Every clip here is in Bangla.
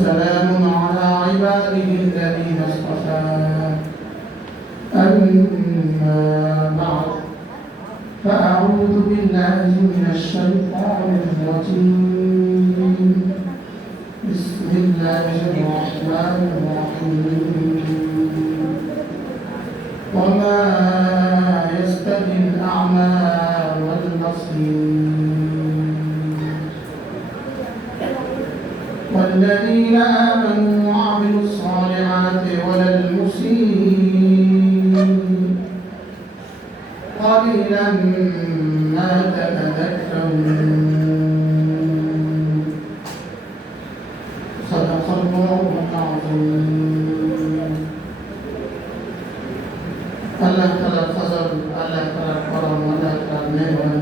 وسلام على عباده الذين اصطفى أما بعد فأعوذ بالله من الشيطان الرجيم بسم الله الرحمن الرحيم وما يستوي الأعمى والبصير والذين آمنوا وعملوا الصالحات ولا المسيء قليلا ما تتذكرون صدق الله العظيم الله تعالى فضل الله تعالى كرم الله تعالى مهربان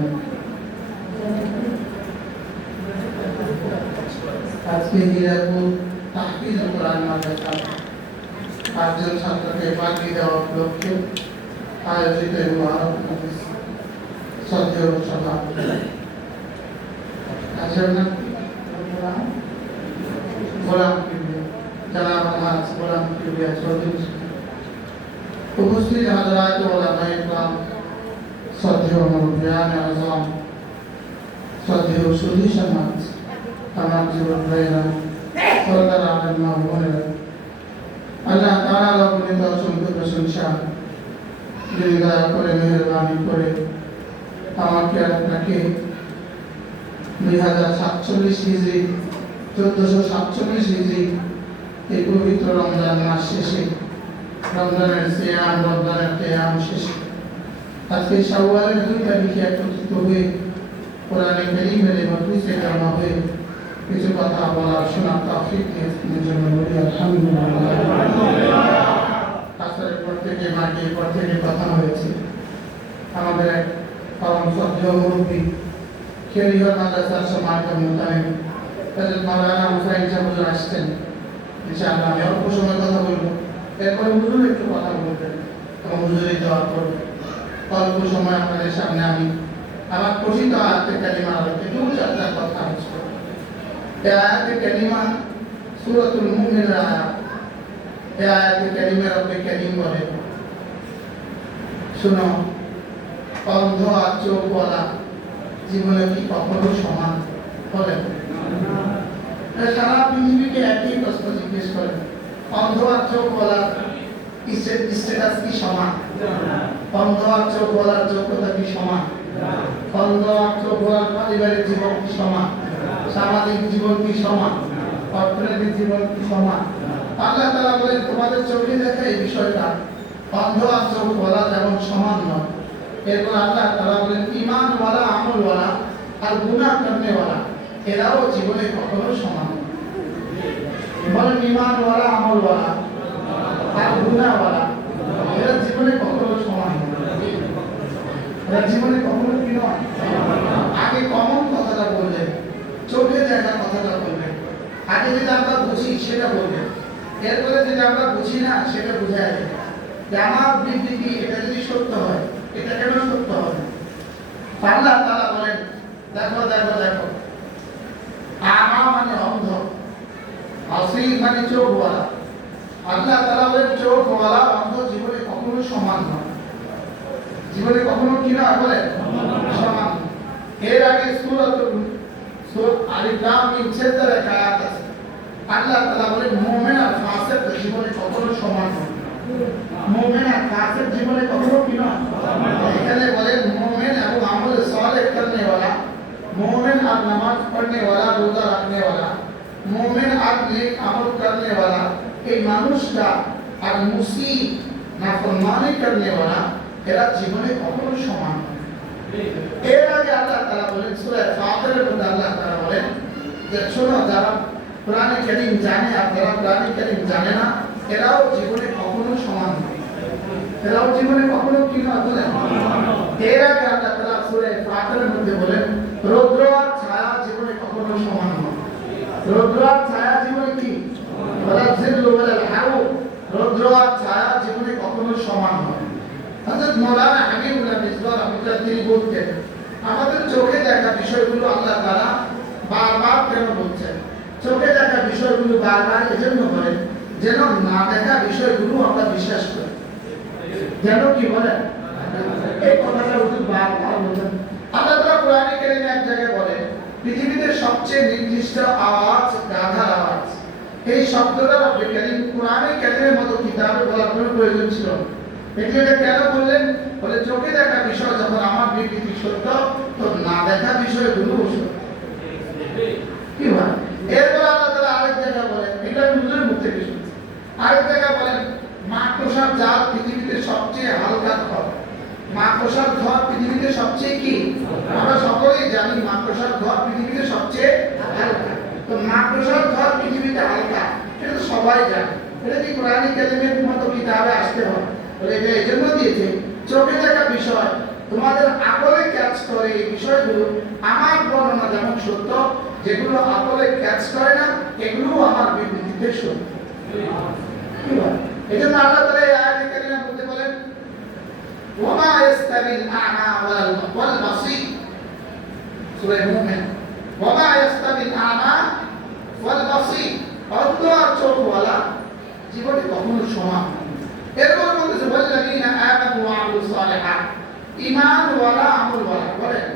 আজকে হীরাপুর তাহফিজ কোরআন মাদ্রাসা 5 জন ছাত্রকে বাগি দেওয়া উপলক্ষে আয়োজিত মুবারক মজলিস শ্রদ্ধেয় সভা গোলাম কিবরিয়া জনাব আলহাজ গোলাম কিবরিয়া চৌধুরী উপস্থিত হাজরাত ওলামায়ে ইকরাম শ্রদ্ধেয় মুরব্বিয়ান আযম শ্রদ্ধেয় সুধী সমাজ আমার জীবন ভাইরা সরকার আলেম মা বোনেরা আল্লাহ তাআলা বলিত অসংখ্য প্রশংসা যিনি দয়া করে মেহেরবানি করে আমাকে আপনাকে 2047 হিজরি 1447 হিজরি এই পবিত্র রমজান মাস শেষে রমজানের সিয়াম রমজানের কিয়াম শেষে আজকে শাওয়ালের 2 তারিখে একত্রিত হয়ে কোরআনে কারীমের এই মজলিসে জমা হয়ে কিছু কথা বলার শোনার তৌফিক দিয়েছেন জন্য বলি আলহামদুলিল্লাহ। আসরের পর থেকে মাটির পর থেকে কথা হয়েছে আমাদের এক পরম শ্রদ্ধেয় মুরব্বী খেলিহর মাদ্রাসার সমাজের মোতায়েন হযরত মাওলানা হুসাইন সাহেব হুজুর আসছেন। ইনশাআল্লাহ আমি অল্প সময় কথা বলবো, এরপরে হুজুর একটু কথা বলবেন এবং হুজুরই দোয়া করবেন। অল্প সময় আপনাদের সামনে আমি আমার কথিত আয়াতে কালিমা একটু চর্চার কথা হচ্ছে। এই আয়াতে কালিমা সূরাতুল মুমিনের আয়াত। এই আয়াতে কালিমা রব্বে কারীম বলে, শুনো, অন্ধ আর চোখওয়ালা জীবনে কি কখনো সমান? বলেন সারা পৃথিবীকে একই প্রশ্ন জিজ্ঞেস করেন, অন্ধ আর চোখওয়ালা স্ট্যাটাস কি সমান? অন্ধ আর চোখওয়ালার যোগ্যতা কি সমান? অন্ধ আর চোখওয়ালার পারিবারিক জীবন কি সমান? সামাজিক জীবন কি সমান? অর্থনৈতিক জীবন কি সমান? আল্লাহ তাআলা বলেন তোমাদের চোখে দেখা এই বিষয়টা অন্ধ আর চোখওয়ালা যেমন সমান নয়। এরপর আল্লাহ তাআলা বলেন ঈমানওয়ালা আমলওয়ালা আর গুনাহ করনেওয়ালা এরাও জীবনে কখনো সমান নয়। বলেন ঈমানওয়ালা আমলওয়ালা আর গুনাহওয়ালা এরা জীবনে কখনো সমান নয়। এরা জীবনে কখনো কি নয়? আগে কমন কথাটা বললেন, চোখে দেখা কথাটা বললেন। আগে যেটা আমরা বুঝি সেটা বললেন, এরপরে যেটা আমরা বুঝি না সেটা বুঝায় দেন যে আমার বিবৃতি এটা যদি সত্য হয় এটা কেন সত্য হবে? আল্লাহ তাআলা বলেন দেখো দেখো দেখো, আমা মানে অন্ধ, আসির মানে চোখওয়ালা। আল্লাহ তাআলা বলেন চোখওয়ালা অন্ধ জীবনে কখনো সমান নয়। জীবনে কখনো কি না বলেন সমান। এর আগে সূরা আলিফ লাম মিম ছেদের এক আয়াত আছে। আল্লাহ তাআলা বলেন মুমিন আর ফাসিক জীবনে কখনো সমান নয়। মুমিন আর ফাসিক জীবনে কখনো কি নয়। এখানে বলেন মুমিন এবং আমল সালেহ করনে वाला, মুমিন আর নামাজ পড়নে वाला, রোজা রাখনে वाला, মুমিন আর নেক আমল করনে वाला, এই মানুষটা আর মুসি নাফরমানি করনে वाला এরা জীবনে কখনো সমান নয়। এর আগে আল্লাহ তাআলা বলেন সূরা ফাতিরের মধ্যে আল্লাহ তাআলা বলেন যে শোনো, যারা কোরআনে কারীম জানে আর যারা কোরআনে কারীম জানে না এরাও জীবনে কখনো সমান নয়। এরাও জীবনে কখনো কি নয় বলেন। এর আগে আল্লাহ তাআলা সূরা ফাতিরের মধ্যে বলেন রৌদ্র আর ছায়া জীবনে কখনো সমান নয়। রৌদ্র আর ছায়া জীবনে কি ওয়ালা জিল্লু ওয়ালা হারু, রৌদ্র আর ছায়া জীবনে কখনো সমান নয়। হযরত মাওলানা হাবিবুল্লাহ মিসবাহ রাহমাতুল্লাহ তিনি বলতেন আমাদের চোখে দেখা বিষয়গুলো আল্লাহ তাআলা বারবার কেন বলছেন? চোখে দেখা বিষয়গুলো বারবার এজন্য বলেন যেন না দেখা বিষয়গুলো আমরা বিশ্বাস করি, যেন কি বলেন এই কথাটা হুজুর বারবার বলেন। আল্লাহ তাআলা কোরআনে কারীমে এক জায়গায় বলেন পৃথিবীতে সবচেয়ে নির্দিষ্ট আওয়াজ গাধার আওয়াজ। এই শব্দটা রব্বুল কারীম কোরআনে কারীমের মতো কিতাবে বলার কোনো প্রয়োজন ছিল না। এটা কেন বললেন? বলে চোখে দেখা বিষয় যখন আমার বিবৃতি সত্য, তো না দেখা বিষয়গুলো সত্য। কি হয় এরপর আল্লাহ তাআলা আরেক জায়গায় বলেন, এটা হুজুরের মুখ থেকে শুনছি, আরেক জায়গায় বলেন মাকড়সার জাল পৃথিবীতে সবচেয়ে হালকা ঘর। মাকড়সার ঘর পৃথিবীতে সবচেয়ে কি, আমরা সকলেই জানি মাকড়সার ঘর পৃথিবীতে সবচেয়ে হালকা। তো মাকড়সার ঘর পৃথিবীতে হালকা এটা তো সবাই জানে। এটা কি কোরআনে কারীমের মতো কিতাবে আসতে হয়? বলে এটা এজন্য দিয়েছে চোখে দেখা বিষয় তোমাদের আকলে ক্যাচ করে। এই বিষয়গুলো আমার বর্ণনা যেমন সত্য, যেগুলো আকলে ক্যাচ করে না এগুলো আমার বিবৃতিতে সত্য। কি বল? এজন্য আল্লাহ তাআলা এই আয়াতে কারিমা বলতে বলেন ওয়ামা ইয়াস্তাবিল আ'মা ওয়াল বাসীর, সূরা মুমিন। ওয়ামা ইয়াস্তাবিল আ'মা ওয়াল বাসীর, অন্ধ আর চোখওয়ালা জীবনে কখনো সমান। এরপর বলতেছে ওয়াল্লাযীনা আমানু ওয়া আমিলুস সালিহাত, ঈমানওয়ালা আমলওয়ালা বলেন,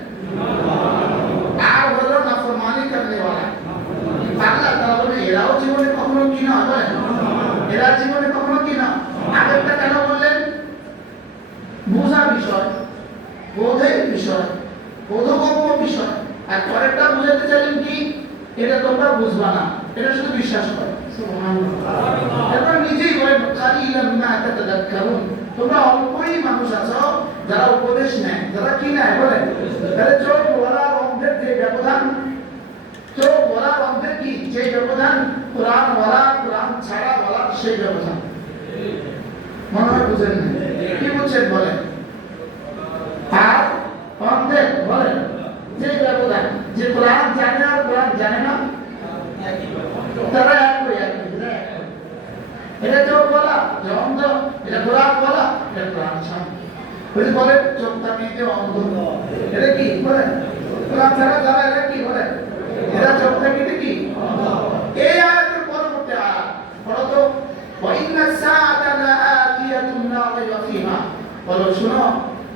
আর হলো নাফরমানি করনেওয়ালা। আল্লাহ তাআলা বলেন এরাও জীবনে কখনো কি না বলেন, এরা জীবনে কখনো কি না। আগেরটা কেন বললেন? বোঝা বিষয়, বোধের বিষয়, বোধগম্য বিষয়। আর পরেরটা বুঝাতে চাইলেন কি এটা তোমরা বুঝবা না, এটা শুধু বিশ্বাস করো। সুবহানাল্লাহ। এবার নিজেই বলেন কালিলাম মা তাতাযাক্কারুন, তোমরা অল্পই মানুষ আছো যারা উপদেশ নেয়, যারা কি নেয় বলেন। তাহলে চোখ ওয়ালা অন্ধের যে ব্যবধান, চোখ ওয়ালা অন্ধের কি যে ব্যবধান, কোরআন ওয়ালা কোরআন ছাড়া ওয়ালা সেই ব্যবধান। মনে হয় বুঝেন না, কি বুঝছেন বলেন? আর অন্ধের বলেন যে ব্যবধান, যে কোরআন জানে আর কোরআন জানে না তারা এক করে এক। এটা চোখ বলা যে অন্ধ, এটা কোরআন বলা এটা কোরআন ছাড়া। ওই বলে চোখ তাকিয়ে অন্ধ, এটা কি বলেন? কোরআন ছাড়া যারা এরা কি বলেন? এরা চোখ তাকিয়ে কি অন্ধ। এই আয়াতের পরবর্তী আয়াত পড়ো তো, ওয়া ইন্না সাআতা লাআতিয়াতুন লা রাইবা ফিহা, বলো শুনো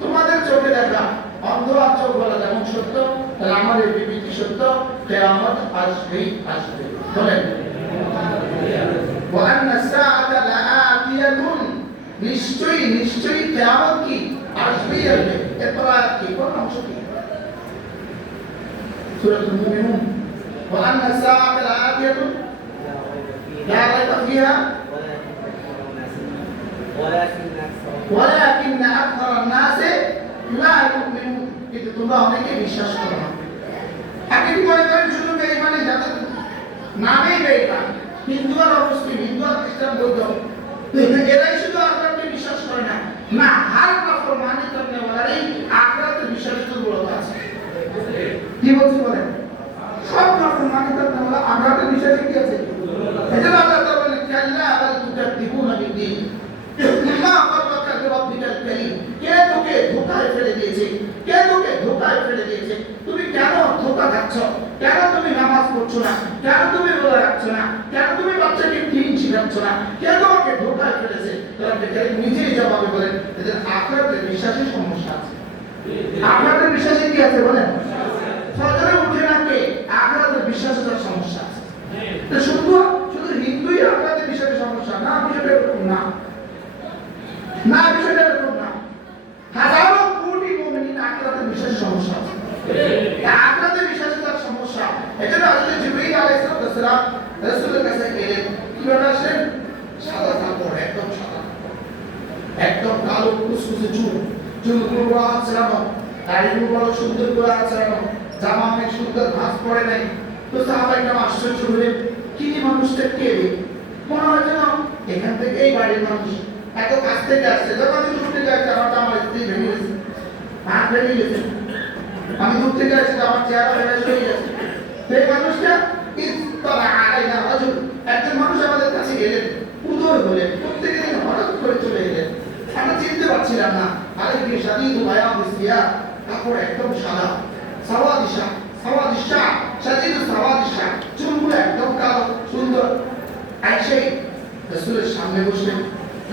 তোমাদের চোখে দেখা অন্ধ আর চোখ বলা যেমন সত্য, তাহলে আমাদের বিবৃতি সত্য, কিয়ামত আসবেই আসবে। বলেন ওয়া আন্না সাআতা লাআতিয়াতুন, নিশ্চয়ই নিশ্চয়ই কিয়ামত কি আসবেই আসবে। এরপর আয়াত কি কোন অংশ কি? সূরাতুল মুমিনুন, ওয়া আন্না সাআতা লাআতিয়াতুন লা রাইবা ফিহা ولكن أكثر الناس لا يؤمنون, কিন্তু তোমরা অনেকে বিশ্বাস করো না। আগে কি মনে করেন শুধু বেঈমানি যাদের নামেই বেঈমান, হিন্দু আর মুসলিম, হিন্দু আর খ্রিস্টান বৌদ্ধ, এরাই শুধু আখেরাতে বিশ্বাস করে না, না হার নাফরমানি করনে ওয়ালারই আখেরাতে বিশ্বাস দুর্বলতা আছে। কি বলছি বলেন? সব নাফরমানি করনে ওয়ালা আখেরাতে বিশ্বাস কি আছে? এজন্য আল্লাহ তাআলা বলেন কাল্লা বাল তুকাদ্দিবুনা বিদ্দীন, মা গররাকা বিরাব্বিকাল কারীম, কে তোকে ধোঁকায় ফেলে দিয়েছে, কে তোকে ধোঁকায় ফেলে দিয়েছে? তুমি কেন ধোঁকা খাচ্ছ? কেন তুমি নামাজ পড়ছো না? কেন তুমি রোজা রাখছো না? কেন তুমি বাচ্চাকে দিন শিখাচ্ছ না? কে তোমাকে ধোঁকায় ফেলেছে? রব্বুল কারীম নিজেই জবাবে বলেন এদের আখিরাতের বিশ্বাসে সমস্যা আছে। আখিরাতের বিশ্বাসে কি আছে বলেন? ফজরে উঠে না কে, আখিরাতের বিশ্বাসে তার সমস্যা আছে। তো শুধু হিন্দুই আখিরাতের বিশ্বাসে সমস্যা না, বিষয়টা এরকম না, না বিষয়টা এরকম না। হাজারো কোটি মুমিন আখিরাতের বিশ্বাসে সমস্যা আছে, আখিরাতের বিশ্বাসে তার সমস্যা। এজন্য হযরত জিবরীল আলাইহিস সালাম রাসূলের কাছে গেলেন, কিভাবে আসেন? সাদা কাপড়, একদম সাদা, একদম কালো কুচকুচে চুলগুলো আঁচড়ানো, দাড়িগুলো বড় সুন্দর করে আঁচড়ানো, জামা অনেক সুন্দর ভাঁজ পড়ে নাই। তো সাহাবায়ে কেরাম আশ্চর্য হলেন, কি মানুষটা কে? মনে হয় যেন এখান থেকে এই বাড়ির মানুষ, এত কাছ থেকে আসছে। যখন আমি দূর থেকে আসছি আমার স্ত্রী ভেঙে গেছে, হাত ভেঙে গেছে, আমি দূর থেকে আসছি আমার চেহারা ভেঙে হয়ে গেছে। সেই মানুষটা একজন মানুষ আমাদের কাছে গেলেন, উদয় হলেন, প্রত্যেকে হঠাৎ করে চলে এলেন, আমরা চিনতে পারছিলাম না। আরে কি শাদীদু বায়াদ সিয়া, কাপড় একদম সাদা, সাওয়াদিশা সাওয়াদিশা শাদীদু সাওয়াদিশা, চুলগুলো একদম কালো সুন্দর আইসে রাসূলের সামনে বসলেন,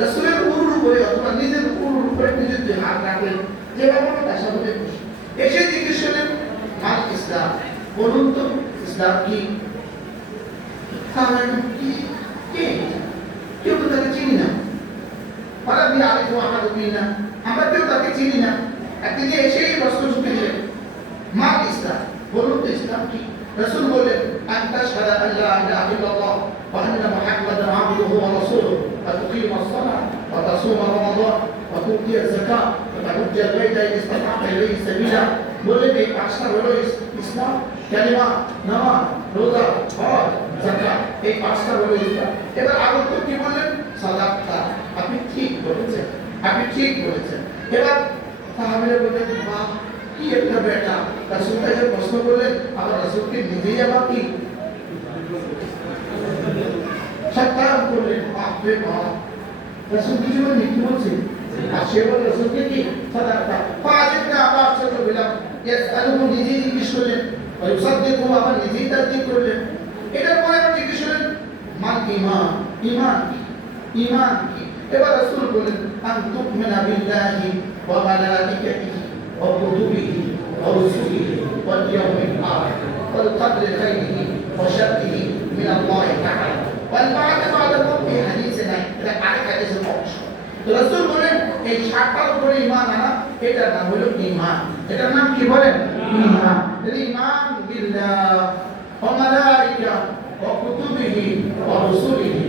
রাসূলের উরুর উপরে অথবা নিজের উরুর উপরে নিজের দুই হাত রাখলেন, যেভাবে তাসাহুদে বসে এসে জিজ্ঞেস করলেন মাল ইসলাম, বলুন তো ইসলাম কি? তাহলে কি কে কেউ তো তাকে চিনি না, পারাবি আলিফ আহাদু মিনা, আমরা কেউ তাকে চিনি না। একদিকে এসেই প্রশ্ন শুনেছিলেন মাল ইসলাম, বলুন তো ইসলাম কি? রাসূল বললেন আনতা শাহাদা আল্লা ইলাহা ইল্লাল্লাহ ওয়া আন্না মুহাম্মাদান আবদুহু ওয়া রাসূলুহু ওয়া তুকিমাস সালাহ ওয়া তাসুমা রমাদান ওয়া তু'তিয়া যাকাত ওয়া তাহুজ্জাল বাইতা ইন ইসতাতা ইলাইহি সাবিলা। বললেন এই পাঁচটা হলো ইসলাম, কালিমা, নামাজ, রোজা, হজ, যাকাত, এই পাঁচটা হলো ইসলাম। এবার আরো তো কি বললেন? সাদাকা, আপনি ঠিক বলেছেন, আপনি ঠিক বলেছেন। এবার সাহাবীরা বললেন বাহ কি একটা বেটা, রাসূলকে যে প্রশ্ন করলেন আবার রাসূলকে নিজেই আবার কি সাক্ষাৎ করলেন, বাপরে বাপ রাসূল কি জীবনে কি বলছেন? আর সে বলে রাসূলকে কি সাদাকা। ফাজিবনা আবার ছোট বিলাম ইয়াসআলুহু, নিজেই জিজ্ঞেস করলেন, আর ইউসাদ্দিকু আবার নিজেই তাসদীক করলেন। এটার পরে আবার জিজ্ঞেস করলেন মান ঈমান, ঈমান কি? ঈমান কি? এবার রাসূল বলেন আন তু'মিনা বিল্লাহি ওয়া মালাইকাতিহি ওয়া কুতুবিহি ওয়া রুসুলিহি ওয়াল ইয়াউমিল আখির ওয়াল কদরি খাইরিহি ওয়া শাররিহি মিন আল্লাহি তাআলা ওয়াল বা'থ বা'দাল মাউত। এই হাদিসে নাই, এটা আরেক হাদিসের অংশ। তো রাসূল বলেন এই সাতটার উপরে ঈমান আনা, এটার নাম হলো ঈমান। এটার নাম কি বলেন? ঈমান। ঈমান বিল্লাহ ওয়া মালাইকা ওয়া কুতুবিহি ওয়া রুসুলিহি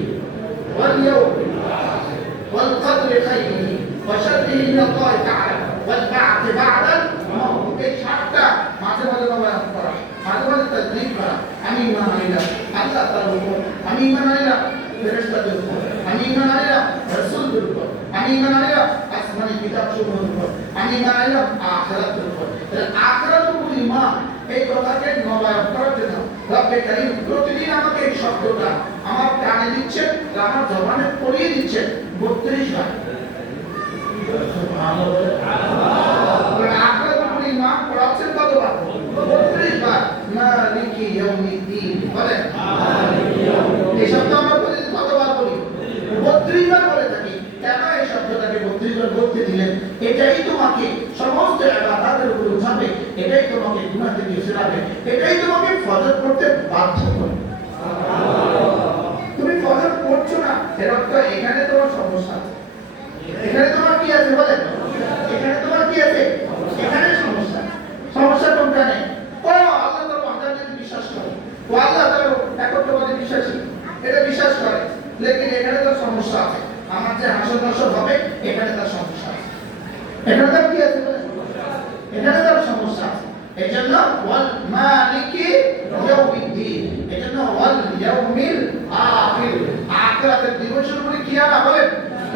ওয়াল ইয়াউমিল আখির ওয়াল কদরি খাইরিহি ওয়া শাররিহি মিন আল্লাহি তাআলা ওয়াল বা'থ বা'দাল মাউত। এই সাতটা মাঝে মাঝে ব্যবহার করা, মাঝে মাঝে তাসদীক করা। আমি ঈমান আনলাম আল্লাহ তাআলার উপর, আমি ঈমান আনলাম ফেরেশতাদের উপর, আমি ঈমান আনলাম রাসূলদের উপর, আমি ঈমান আনলাম আসমানি কিতাবসমূহের উপর, আমি ঈমান আনলাম আখিরাতের উপর। তাহলে আখিরাতের উপর ঈমান, এই কথাকে নবায়ন করার জন্য রব্বে কারীম প্রতিদিন আমাকে এই শব্দটা আমার কানে দিচ্ছেন, আমার জবানে পড়িয়ে দিচ্ছেন 32 বার। আখিরাতের উপর ঈমান পড়াচ্ছেন কতবার? 32 বার। মালিকি ইয়াউমিদ্দিন, বলেন এই শব্দ আমরা প্রতিদিন কতবার বলি? 32 বার বলে থাকি। কেন এই শব্দটাকে 32 বার বলতে দিলেন? এটাই তোমাকে সমস্ত ইবাদতের উপর উঠাবে, এটাই তোমাকে গুনাহ থেকে ফেরাবে, এটাই তোমাকে ফজর পড়তে বাধ্য করবে। তুমি ফজর পড়ছো না, এর অর্থ এখানে তোমার সমস্যা আছে। এখানে তোমার কি আছে বলেন? এখানে তোমার কি আছে? এখানে সমস্যা। সমস্যা কোনটা নেই? ও আল্লাহ তাআলা ওয়াহদানিয়তে বিশ্বাস করে, ও আল্লাহ তাআলা একত্ববাদে বিশ্বাসী, এটা বিশ্বাস করে, লেকিন এখানে তার সমস্যা আছে। আমার যে হাসর নাসর হবে এখানে তার সমস্যা আছে। এখানে তার কি আছে বলেন? এখানে তার সমস্যা আছে। এজন্য ওয়াল মালিকি ইয়াউমিদ্দিন, এজন্য ওয়াল ইয়াউমিল আখির, আখিরাতের দিবসের উপরে কি আনা বলেন?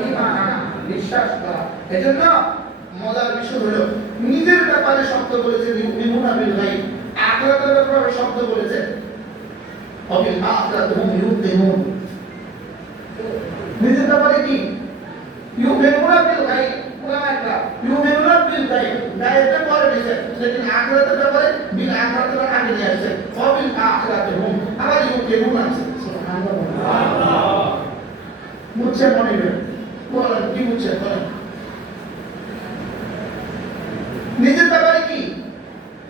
ঈমান আনা, বিশ্বাস করা। এজন্য মজার বিষয় হলো নিজের ব্যাপারে শব্দ বলেছেন ইউমিনুনা বিল গায়ব, আখিরাতের ব্যাপারে শব্দ বলেছেন অবিল আখিরাত হুম ইউকিনুন। নিজের ব্যাপারে কি ইউমিনুনা বিল গায়ব, ওলামা একটা ইউমিনুনা বিল গায়ব, গায়বটা পরে দিয়েছেন, লেকিন আখিরাতের ব্যাপারে বিল আখিরাতের আগে নিয়ে আসছেন অবিল আখিরাত হুম, আবার ইউকিনুন আছে। সুবহানাল্লাহ। মুছে মনে বলেন কি মুছে বলেন? নিজের ব্যাপারে কি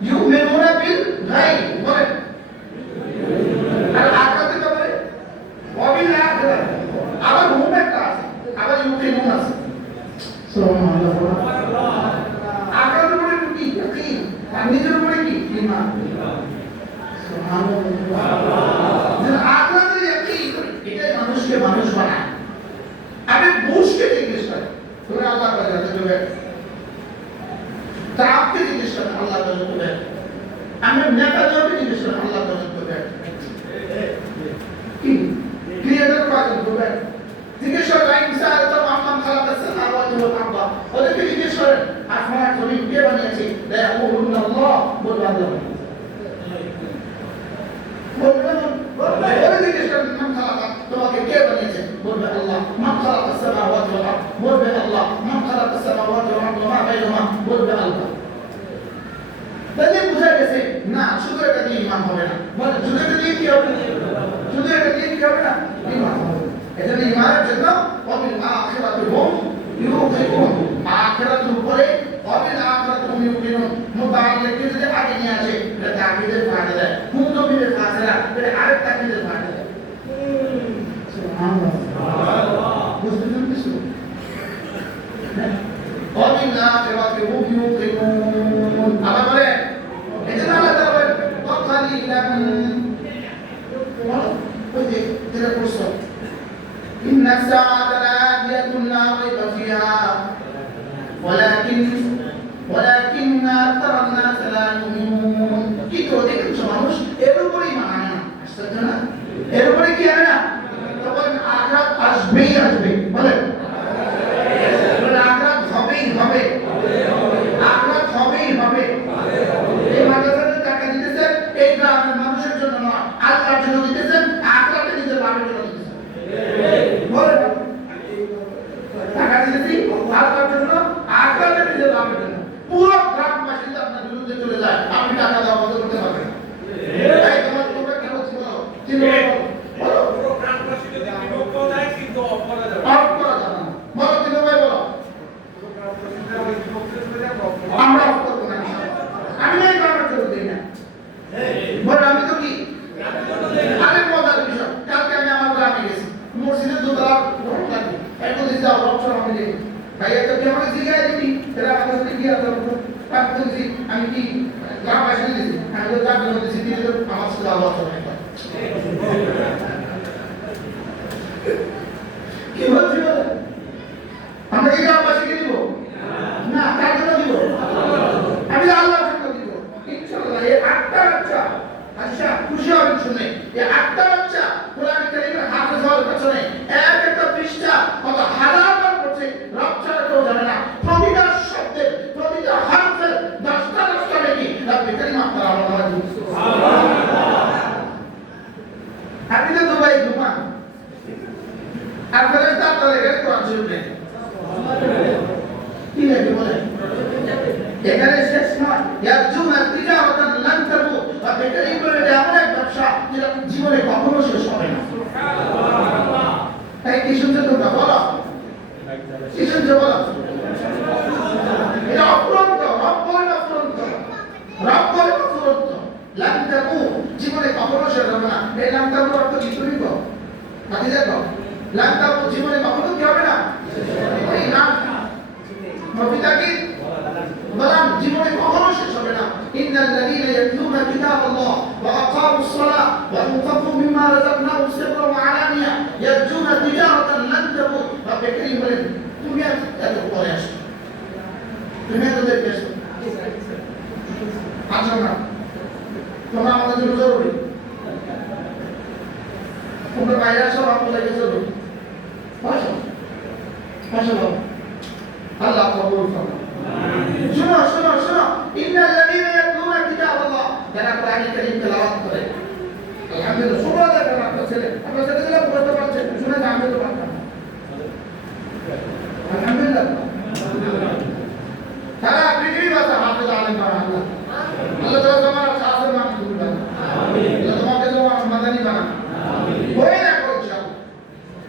ইউমিনুনা বিল গায়ব বলেন, আর আখিরাতের ব্যাপারে ওয়াবিল আখিরাত, আবার হুম একটা আছে, আবার ইউকিনুন আছে। সুবহানাল্লাহ। আখিরাতের উপরে কি ইয়াকিন, আর নিজের উপরে কি ঈমান। সুবহানাল্লাহ। যে আখিরাতের ইয়াকিন, এটাই মানুষকে মানুষ বানায়। আপনি বুঝকে জিজ্ঞেস করেন তুমি আল্লাহ কাছে যেতে দেবে, তাপকে জিজ্ঞেস করেন আল্লাহ কাছে যেতে দেবে, আমি নেতাদেরকে জিজ্ঞেস করেন আল্লাহ কাছে যেতে দেবে, কি ক্রিয়েটর কাছে যেতে দেবে, জিজ্ঞেস করেন ইনসা আল্লাহ মাম্মান খালাকাস সামাওয়াতি ওয়াল আরদ, ওদেরকে জিজ্ঞেস করেন আসমান আর জমিন কে বানিয়েছে, লা ইয়াকুলুন আল্লাহ, বলবে আল্লাহ। বলবেন ওরা জিজ্ঞেস করেন মান খালাকা, তোমাকে কে বানিয়েছে, বলবে আল্লাহ। মান খালাকাস সামাওয়াতি ওয়াল আরদ, বলবে আল্লাহ। মান খালাকাস সামাওয়াতি ওয়াল আরদ ওয়া মা বাইনাহুমা, বলবে আল্লাহ। তাহলে বুঝা গেছে না শুধু এটা দিয়ে ইমান হবে না, মানে শুধু এটা দিয়ে কি হবে, শুধু এটা দিয়ে কি হবে না, ইমান হবে। এজন্য ইমানের জন্য ওয়াবিল আখিরাতি হুম ইউকিনুন, আখিরাতের উপরে ওয়াবিল আখিরাতি হুম ইউকিনুন মুতাআল্লিক যদি আগে নিয়ে আসে এটা তাকদীরের ফায়দা দেয়, হুম জমিরের ফায়দা এটা আরেক তাকদীরের ফায়দা দেয়। সুবহানাল্লাহ, বুঝতে কিছু ওয়াবিল আখিরাতি হুম ইউকিনুন। আবার বলে এজন্য আল্লাহ তাআলা বলেন ওয়াকালিলান, ওই যে যেটা প্রশ্ন إن الساعة لآتية لا ريب فيها ولكن أكثر الناس لا يؤمنون। কিন্তু অধিকাংশ মানুষ এর উপরেই মানে না, আশ্চর্য না, এর উপরে কি আনে না, তখন আখিরাত আসবেই আসবে, বলেন আখিরাত হবেই হবে, আখিরাত হবেই হবে। এই মাদ্রাসাতে টাকা দিতেছেন এই গ্রামের মানুষের জন্য নয়, আল্লাহর জন্য দিতেছেন, আখিরাতে নিজের লাভের জন্য দিতেছেন। বলেন টাকা দিতেছি আল্লাহর জন্য, আখিরাতে নিজের লাভের জন্য। পুরো গ্রামবাসী যদি আপনার বিরুদ্ধে চলে যায় আপনি টাকা দেওয়া বন্ধ করতে পারবেন না। এই তোমার তোমরা কি বলছো বলো, বলো পুরো গ্রামবাসী যদি বিভক্ত হয় কিন্তু অফ করা যাবে না, বলো কিন্তু ভাই বলো পুরো গ্রামবাসী বিভক্ত চলে যায় আমরা অফ করব না, আমি এই গ্রামের জন্য দেই না। বল আমি তো কি আরে মজার বিষয়, কালকে আমি আমার গ্রামে গেছি, মসজিদের দোতলা ঘর লাগে, এখন দিছি যাও অপশন আমি দেই ভাই, এটা কি আমাকে জিজ্ঞাসা দিবি এরা আমার সাথে কি আছে পাক দিছি, আমি কি গ্রামবাসী দিছি, আমি তো যার জন্য দিছি দিলে তো আমার সাথে আল্লাহ সবাই কি বলছি বলে আমরা কি গ্রামবাসীকে দিব না, কার জন্য দিব, আমি আল্লাহর জন্য দিব ইনশাআল্লাহ। এই 8টা বাচ্চা আচ্ছা খুশি হবেন শুনে, এই 8টা বাচ্চা কোরআন কারীমের হাফেজ হওয়ার পেছনে এক একটা পৃষ্ঠা কত হাজার বার পড়ছে, রব ছাড়া কেউ জানে না, প্রতিটা শব্দের প্রতিটা হরফের 10টা নাকি রব্বে কারীম আপনার আল্লাহ সুবহানাল্লাহ। আপনি তো দুবাই ঘুমান আর ফেরেশতা আপনার এখানে কোরআন শরীফ নেই, কি লাগে বলেন এখানে শেষ নয়, ইয়ারজুনা তিজারাতান লান তাবুর, রব্বে কারীম বলে এটা এমন এক ব্যবসা যেটা জীবনে কখনো শেষ হবে না। সুবহানাল্লাহ, তাই কি শুনছো তোমরা বলো, কি শুনছো বলো, এটা অফুরন্ত, রব বলেন অফুরন্ত, রব বলেন অফুরন্ত, লান তাবুর জীবনে কখনো শেষ হবে না। এই লান তাবুর অর্থ কি তুমি কো বাকি দেখো, লান তাবুর জীবনে কখনো কি হবে না, এই নাম নবিতা কি বলাম জীবনে কখনো শেষ হবে না। ইন্নাল্লাযীনা ইয়াতলুনা কিতাবাল্লাহ ওয়া আকামুস সালাহ ওয়া আনফাকু মিম্মা রাযাকনাহুম সিররান ওয়া আলানিয়া ইয়ারজুনা তিজারাতান লান তাবুর। রব্বে কারীম বলেন তুমি এত পরে আসো, তুমি এতদের কেছো আচ্ছা না, তোমরা আমাদের জন্য জরুরি, তোমরা বাইরে আসো আমাদের কাছে জরুরি, আসো আসো আল্লাহ কবুল করুন। শুনো শুনো শুনো, ইন্নাল্লাযীনা ইয়াতলুনা কিতাবাল্লাহ, যারা কোরআন কারীম তেলাওয়াত করে, আলহামদুলিল্লাহ শুনো দেখেন আপনার ছেলে পড়তে পারছে, শুনে জানতে তো পারতাম আলহামদুলিল্লাহ। সারা পৃথিবী বাসা হাফেজ আলেম বানান, আল্লাহ তাআলা তোমার শাসন মান করবেন, আল্লাহ তোমাকে তোমার মাদানী বানান, হয়ে না করছে।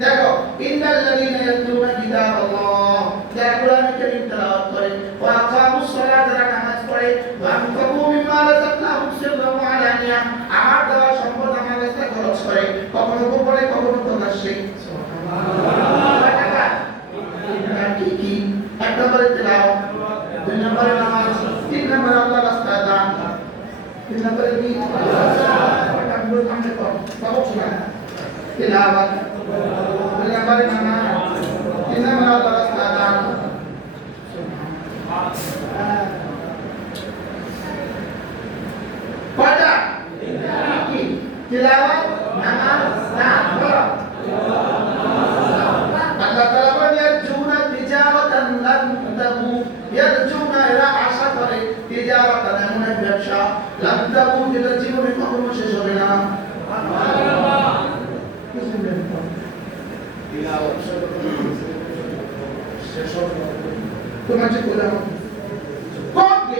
দেখো ইন্নাল্লাযীনা ইয়াতলুনা কিতাবাল্লাহ, যারা কোরআন কারীম তেলাওয়াত করে, ওয়া আকামুস সালাত যারা নামাজ পড়ে, ওয়া আনফাকু মিম্মা রাযাকনাহুম সিররান ওয়া আলানিয়া আমার দেওয়া সম্পদ আমার রাস্তায় খরচ করে, কখনো গোপনে কখনো প্রকাশ্যে। সুবহানাল্লাহ, কি এক নম্বরে তেলাওয়াত, দুই নম্বরে নামাজ, তিন নম্বরে আল্লাহর রাস্তায় দান, তিন নম্বরে কি আল্লাহর সামনে সবক শোনা তেলাওয়াত, দুই নম্বরে নামাজ, তিন নম্বরে আল্লাহর রাস্তায় দান। কয়টা কি তেলাওয়াত, নামাজ, দান, বলো আল্লাহ তাআলা বলেন ইয়ারজুনা তিজারাতান লান তাবুর, ইয়ারজুনা এরা আশা করে তিজারাতান এমন এক ব্যবসা লান তাবুর যেটা জীবনে কখনো শেষ হবে না। সুবহানাল্লাহ, তিলাওয়াত শেষ হবে তোমার যে কোলা কোকে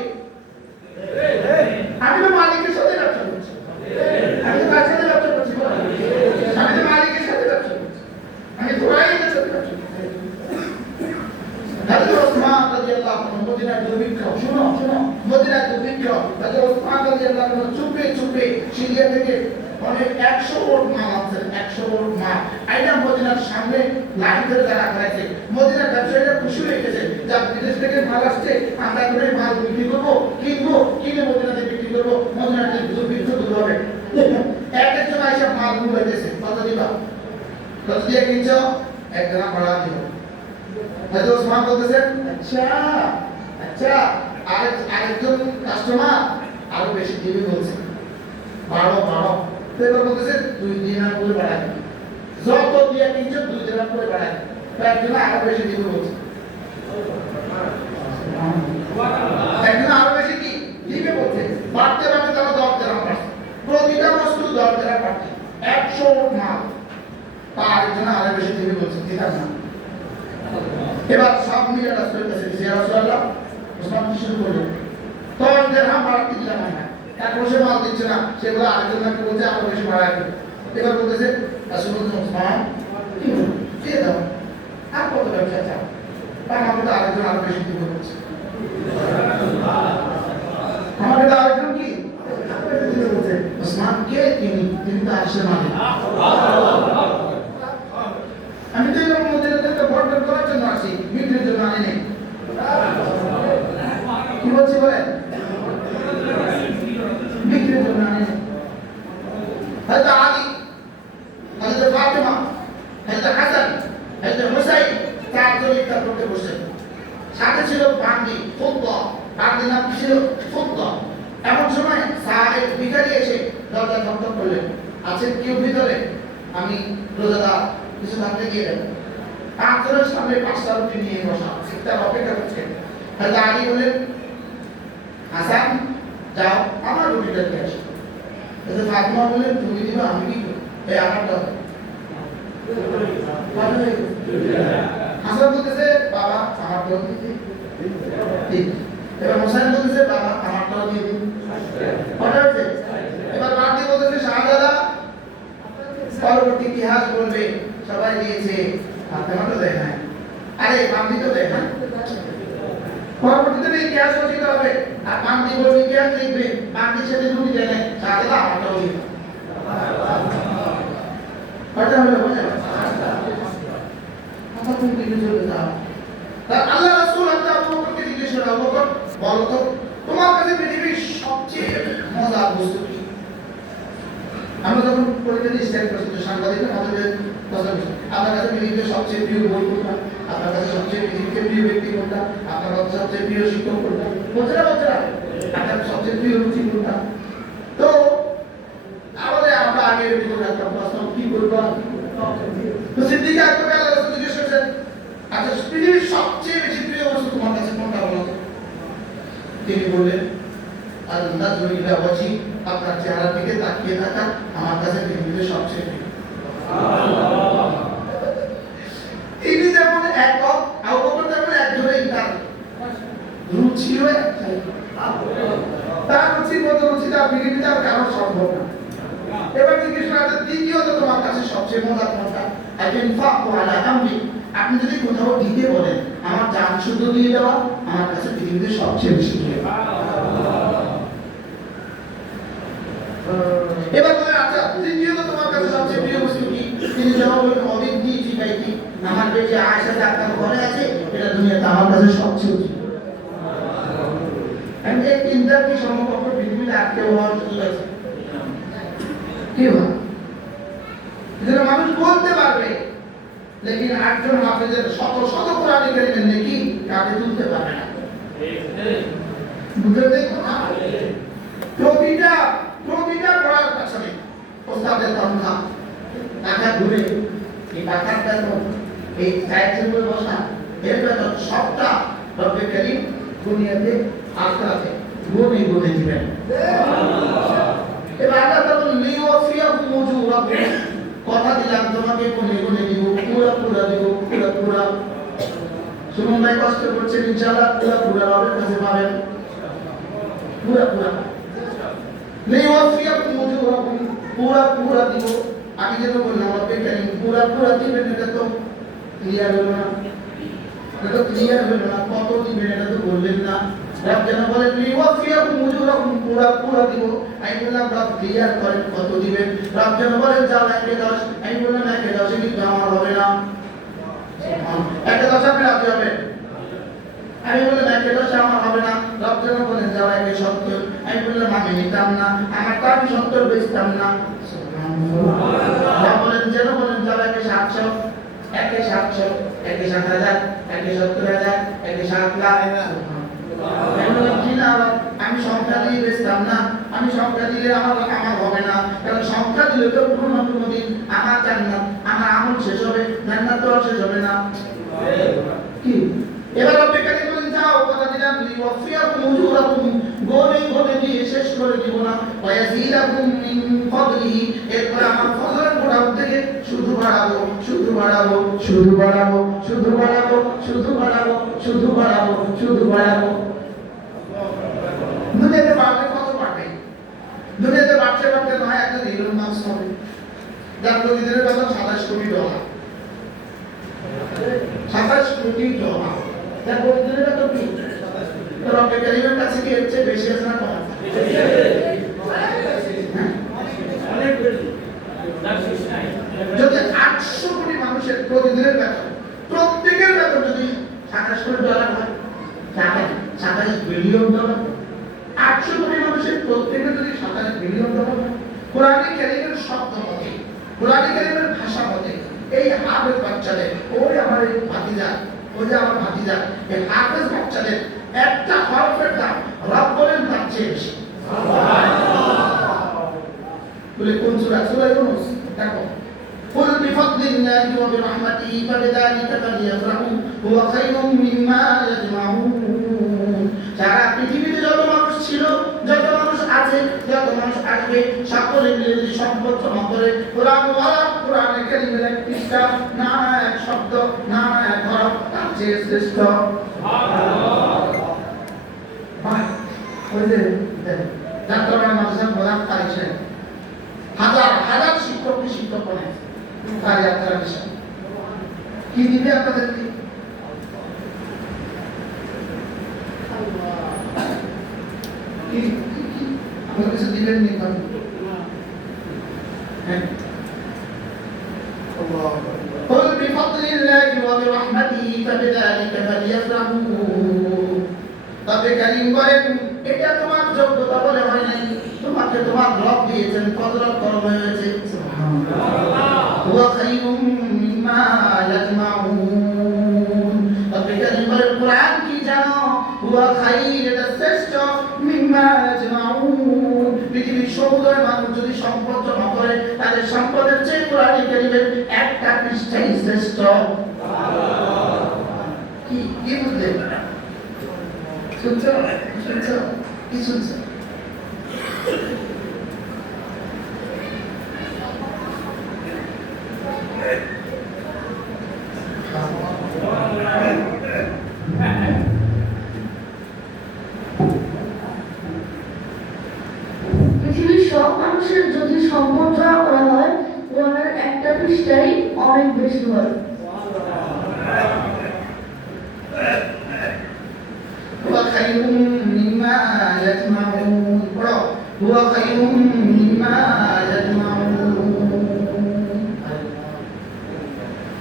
আপনি 100 ওট মাল আনছেন, 100 ওট মাল আইনা মদিনার সামনে লাইন ধরে দাঁড়া করাইছে। মদিনার ব্যবসায়ীরা খুশি হয়ে গেছে যে বিদেশ থেকে মাল আসছে, আমরা করে মাল বিক্রি করবো, কিনবো, কিনে মদিনাতে বিক্রি করবো, মদিনাতে দুর্ভিক্ষ দূর হবে। একজন আইসা মাল গুলাইতেছে, কত দিবা? কত দিয়ে কিনছো? 1 গ্রাম ভাড়া দিব। হয়তো ওসমান বলতেছেন আচ্ছা আচ্ছা, আরেকজন কাস্টমার আরো বেশি দিবি বলছে, 12 তো এবার বলতেছে 2 দিনার করে বাড়াই, যত দিয়ে কিনছো 2 দিনার করে বাড়াই, একজন আরো বেশি দিবি বলছে, একজন আরো বেশি কি দিবে বলছে। বাড়তে বাড়তে তারা 10 দিনার পাচ্ছে, প্রতিটা বস্তু 10 দিনার পাচ্ছে, 100 মাল আরেকজন আরো বেশি দিবি বলছে, ঠিক আছে না? এবার সব মিলে রাসূলের কাছে গেছে, ইয়া রাসূলুল্লাহ, ওসমান কি শুরু করলো, 10 দিরহাম বাড়তি দিলাম না, তারপর সে মাল দিচ্ছে না, সেগুলো আরেকজনকে বলছে আরো বেশি বাড়ায় দিবে। এবার বলতেছে রাসূলুল্লাহ, ওসমান দিয়ে দাও, আর কত ব্যবসা চাও, আমাকে তো আরেকজন আরো বেশি দিবে বলছে, আমাকে তো আরেকজন কি বলছে, ওসমান কে? তিনি তো আসলে মালিক। আমি তো এরকম মধ্যে বর্জন করার জন্য আসি, বিক্রির জন্য আনি নেই। কি বলছি বলেন? বিক্রির জন্য আনি নেই। হয়তো আলী, হয়তো ফাতেমা, হয়তো হাসান, হয়তো হুসাইন, 4 জন ইফতার করতে বসে, সাথে ছিল বান্দি ফুদ্দা, বান্দি নাম ছিল ফুদ্দা। এমন সময় সাহেব ভিখারি এসে দরজা ঠকঠক করলেন, আছেন কেউ ভিতরে? আমি রোজাদার, কিছু থাকলে দিয়ে দেন। 5 জনের সামনে 5টা রুটি নিয়ে বসা, ইফতার অপেক্ষা করছে। হয়তো আলী বললেন, হাসান যাও আমার রুটিটা নিয়ে আসো। হয়তো ফাতেমা বললেন, তুমি দিবা, আমি কি করব? এই আমারটা হাসান বলতেছে, বাবা আমারটাও দিয়ে দিন। এবার হোসেন বলতেছে, বাবা আমারটাও দিয়ে দিন। কটা হয়েছে? এবার বাকি বলতেছে, শাহজাদা পরবর্তী ইতিহাস বলবে সবাই দিয়েছে, ফাতেমা তো দেয় না, আরে বান্দি তো দেয় না। পরবর্তীতে ইতিহাস রচিত হবে, আর বান্দি বলবে, ইতিহাস লিখবে, বান্দির সাথে রুটি দেয় না, শাহজাদা আমারটাও দিয়ে দিন। কটা হলো বুঝলেন? কথা তুমি জিজ্ঞেস করতে চাও, আল্লাহ রাসূল আল্লাহ আবু বকরকে জিজ্ঞেস করলেন, আবু বকর বলো তো তোমার কাছে পৃথিবীর সবচেয়ে মজার বস্তু কি? আমরা যখন পরীক্ষা স্ট্যান্ড করছি, সাংবাদিকরা আমাদের কথা বলছে, আপনার কাছে পৃথিবীর সবচেয়ে প্রিয় বই কোনটা? আপনার কাছে সবচেয়ে পৃথিবীতে প্রিয় ব্যক্তি কোনটা? আপনার কাছে সবচেয়ে প্রিয় শিক্ষক কোনটা? বলছে না আপনার সবচেয়ে প্রিয় রুচি কোনটা? তো আমাদের আমরা আগে একটা প্রশ্ন কি করবো, তো সিদ্দিক আকবর আল্লাহ রাসূল জিজ্ঞেস করেছেন, আচ্ছা পৃথিবীর সবচেয়ে বেশি প্রিয় বস্তু তোমার কাছে কোনটা বলো? তিনি বললেন, আল্লাহ জুইলা ওয়াজি, আপনার চেহারার দিকে তাকিয়ে থাকা আমার কাছে পৃথিবীতে সবচেয়ে প্রিয়। তিনি যেমন একক, আবু বকর যেমন একজনেই, তার রুচিও একটাই, তার রুচির মতো রুচিটা পৃথিবীতে আর কারো সম্ভব না। এবার জিজ্ঞেস করা, দ্বিতীয়ত তোমার কাছে সবচেয়ে মজার কোনটা? আপনি যদি কোথাও দিতে বলেন, আমার জান শুদ্ধ দিয়ে দেওয়া আমার কাছে পৃথিবীতে সবচেয়ে বেশি প্রিয়। এবার বলেন, আচ্ছা তৃতীয়ত তোমার কাছে সবচেয়ে প্রিয় বস্তু কি? তিনি জবাব বলেন, অবিদ্যি ফিকাইতি, আমার বেঁচে আয়েশা ডাক্তার ঘরে আছে, এটা দুনিয়াতে আমার কাছে সবচেয়ে প্রিয়। আমি এই তিনটার কি সমকক্ষ পৃথিবীতে আর কেউ হওয়ার সুযোগ আছে? কেউ না। যেটা মানুষ বলতে পারবে, লেকিন 8 জন হাফেজের শত শত কোরআন কারীমের নেকি কাঁধে তুলতে পারবে না। বুঝতে দেখো না, প্রতিটা পড়ার পেছনে ওস্তাদের তন্ত্রা, টাকা ঘুরে, এই টাকার বেতন, এই চায়ের বসা, এর বেতন সবটা রব্বে কারীম দুনিয়াতে আখিরাতে গুণে গুণে দিবেন। এবার আল্লাহ তাআলা লিওয়াফিয়াকুম উজুরাকুম, কথা দিলাম তোমাকে গুণে গুণে দিব, পুরা দিব, পুরা। সুমন ভাই কষ্ট করছেন, ইনশাআল্লাহ পুরা রবের কাছে পাবেন, পুরা। লিওয়াফিয়াকুম উজুরাকুম, পুরা দিব। আমি যেন বললাম রব্বে কারীম পুরা দিবেন, এটা তো ক্লিয়ার হলো না, কত দিবেন এটা তো বললেন না। রব যেন বলেন লিওয়াফিয়াকুম উজুরাকুম, পুরা পুরা দিব। আমি বললাম রব ক্লিয়ার করেন কত দিবেন? রব যেন বলেন যাও 1/10। আমি বললাম 1/10 কিন্তু আমার হবে না। 1/10 আপনি রাজি হবেন? আমি বললাম 1/10 আমার হবে না। রব যেন বলেন যাও 1/70। আমি বললাম আমি নিতাম না, আমারটা আমি 70 বেচতাম না। রব বলেন যেন বলেন যাও 1/700, 1/700, 1/7,000, 1/70,000, 1/7,00,000। আমি সংখ্যা দিয়ে বেচতাম না, আমি সংখ্যা দিলে আমার হবে না, কারণ সংখ্যা দিলে তো কোনদিন আমার জান্নাত, আমার আমল শেষ হবে, জান্নাত তো শেষ হবে না। কি এবার আপনি কাকে বলেন যাও কথা দিলাম লিওয়াফিয়াকুম উজুরাকুম, গনে গনে দিয়ে শেষ করে দিব না, ওয়ায়াজিদাকুম মিন ফাদলিহি, এরপর আমার ফজলের গোড়া থেকে শুধু বাড়াবো, শুধু বাড়াবো, শুধু বাড়াবো, শুধু বাড়াবো, শুধু বাড়াবো, শুধু বাড়াবো, শুধু বাড়াবো। দুনিয়াতে বাড়লে কত বাড়বে? দুনিয়াতে বাড়তে বাড়তে নয় একটা ইলন মাস্ক হবে, যার প্রতিদিনের বেতন $27 কোটি। $27 কোটি, যার প্রতিদিনের বেতন কি? রব্বে কারীমের কাছে কি এর চেয়ে বেশি আছে না কম আছে? অনেক বেশি। যদি 800 কোটি মানুষের প্রতিদিনের বেতন, প্রত্যেকের বেতন যদি $27 কোটি হয়, তাহলে $27 বিলিয়ন। 800 কোটি মানুষের প্রত্যেকের যদি $27 বিলিয়ন হয়, কোরআনে কারীমের শব্দ মতে, কোরআনে কারীমের ভাষা মতে, এই হাফেজ বাচ্চাদের, ওই আমার এই ভাতিজা, ওই যে আমার ভাতিজা, এই হাফেজ বাচ্চাদের একটা হরফের দাম রব বলেন তার চেয়ে বেশি। বলে কোন সূরা? সূরা ইউনূস। দেখো قل بفضل الله وبرحمته فبذلك فليفرحوا هو خير مما يجمعون। সারা পৃথিবীতে যত মানুষ ছিল, যত মানুষ আছে, যত মানুষ আসবে, সকলে মিলে যদি সম্পদ জমা করে কোরআনে কারীমের এক পৃষ্ঠা, না এক শব্দ, না এক হরফ তার চেয়ে শ্রেষ্ঠ। ওই যে যাত্রাবাড়ি মাদ্রাসার প্রধান পাইছেন, হাজার হাজার শিক্ষককে শিক্ষক বানায় তার যাত্রা বিষয় কি দিবে আপনাদেরকে? আমাদের কিছু দিবেন নি? قل بفضل الله وبرحمته فبذلك فليفرحوا। তবে কারীম বলেন এটা তোমার যোগ্যতা বলে হয় নাই, তোমাকে তোমার রব দিয়েছেন, ফজলত করম হয়েছে। সুবহানাল্লাহ। হুয়া খায়রুম মিম্মা ইয়াজমাউন। তবে কারীম বলেন কোরআন কি জানো? হুয়া খায়র, এটা শ্রেষ্ঠ, মিম্মা ইয়াজমাউন। পৃথিবীর সমুদয় মানুষ যদি সম্পদ জমা করে, তাদের সম্পদের চেয়ে কোরআন কারীমের একটা পৃষ্ঠাই শ্রেষ্ঠ। কি কি বুঝলেন? শুনছো? শুনছো? কি শুনছো? পৃথিবীর সব মানুষের যদি সম্পদ জমা করা হয়, কোরআনের একটা পৃষ্ঠাই অনেক বেশি হয়। হুয়া খায়রুম মিম্মা ইয়াজমাউন। পড়ো, হুয়া খায়রুম মিম্মা ইয়াজমাউন।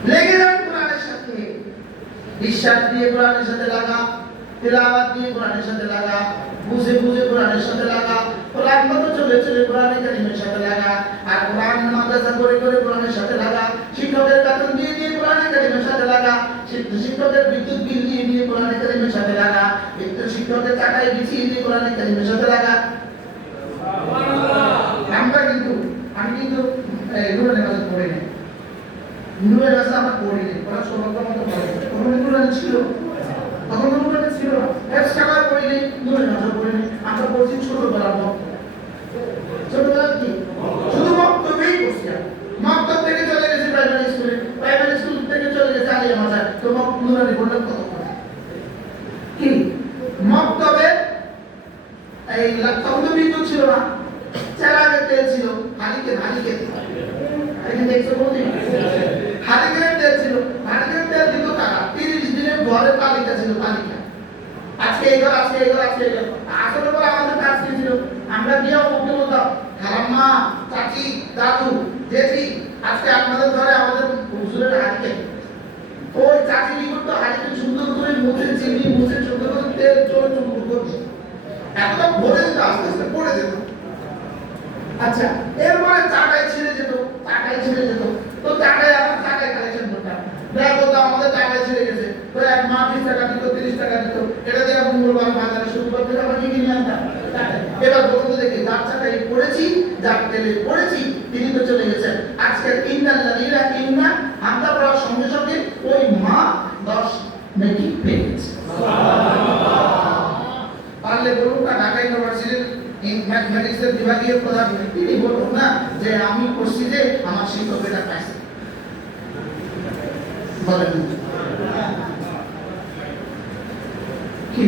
লেগে যান কোরআনের সাথে, বিশ্বাস দিয়ে কোরআনের সাথে লাগা, তেলাওয়াত দিয়ে কোরআনের সাথে লাগা, বুঝে বুঝে কোরআনের সাথে লাগা, কোরআন মতো চলে চলে কোরআনে কারীমের সাথে লাগা, আর কোরআন মাদ্রাসা করে করে কোরআনের সাথে লাগা, শিক্ষকের বেতন দিয়ে দিয়ে কোরআনে কারীমের সাথে লাগা, শিক্ষকের বিদ্যুৎ বিল দিয়ে দিয়ে কোরআনে কারীমের সাথে লাগা, শিক্ষকের টাকায় বিছিয়ে দিয়ে কোরআনে কারীমের সাথে লাগা। আমরা কিন্তু আমি কিন্তু নুরানি মাদ্রাসা পড়ি না, নুরানি মাদ্রাসা আমরা পড়ি না, ওরা সৌভাগ্য মতো পড়ে। তখন নুরানি ছিল, তখন তো নুরানি ছিল না, এক্সট্রা পড়ি নেই, নুরানি মাদ্রাসা পড়ি নেই। আমরা পড়ছি ছোটবেলার মতো, ছোটবেলার কি শুধু মক্তবেই পড়ছি। মক্তব থেকে চলে গেছে প্রাইমারি স্কুলে, প্রাইমারি স্কুল থেকে চলে গেছে আলিয়া মাদ্রাসা। তো নুরানি পড়লাম কত কি মক্তবে এই তখন তো বিদ্যুৎ ছিল না, চালাকে তেল ছিল, হালিকে দেখছো বলছি, হালিকের তেল ছিল, হালিকের তেল দিত কারা? 30 দিনের ঘরে তালিকা ছিল, তালিকা। আজকে এই ঘর আজকে এইগুলো আছে এইগুলো। আসলে পরে আমাদের কাজ কি ছিল? আমরা গিয়েও ওকে বলতাম, খালাম্মা, চাচি, দাদু, জেঠি, আজকে আপনাদের ঘরে আমাদের হুজুরের হাজিকে। ওই চাচি কি করতো? হাজিকে সুন্দর করে মুছে চিনি মুছে সুন্দর করে তেল চলে চুমুর করছে। একদম ভরে দিত, আস্তে আস্তে পড়ে যেত। আচ্ছা, এরপরে চাটাই ছিঁড়ে যেত, চাটাই ছিঁড়ে যেত। তো চাটাই আবার চাটাই কালেকশন করতাম। দেখা করতো আমাদের চাটাই ছিঁড়ে গেছে, তো এক মা 20 টাকা দিত, 30 টাকা দিত। এটা দিয়ে মঙ্গলবার বাজারে শুক্রবার থেকে আবার কি কিনে আনতাম? চাটাই। এবার বলতে দেখি, যার চাটাই পড়েছি, যার তেলে পড়েছি, তিনি তো চলে গেছেন। আজকের ইন্নাল্লাযীনা ইন্না আমরা পড়ার সঙ্গে সঙ্গে ওই মা 10 নেকি পেয়ে গেছে। পারলে বলুন না, ঢাকা ইউনিভার্সিটির ম্যাথমেটিক্সের বিভাগীয় প্রধান তিনি বলুন না যে আমি করছি যে আমার শিক্ষক এটা পাইছে। বলেন কি?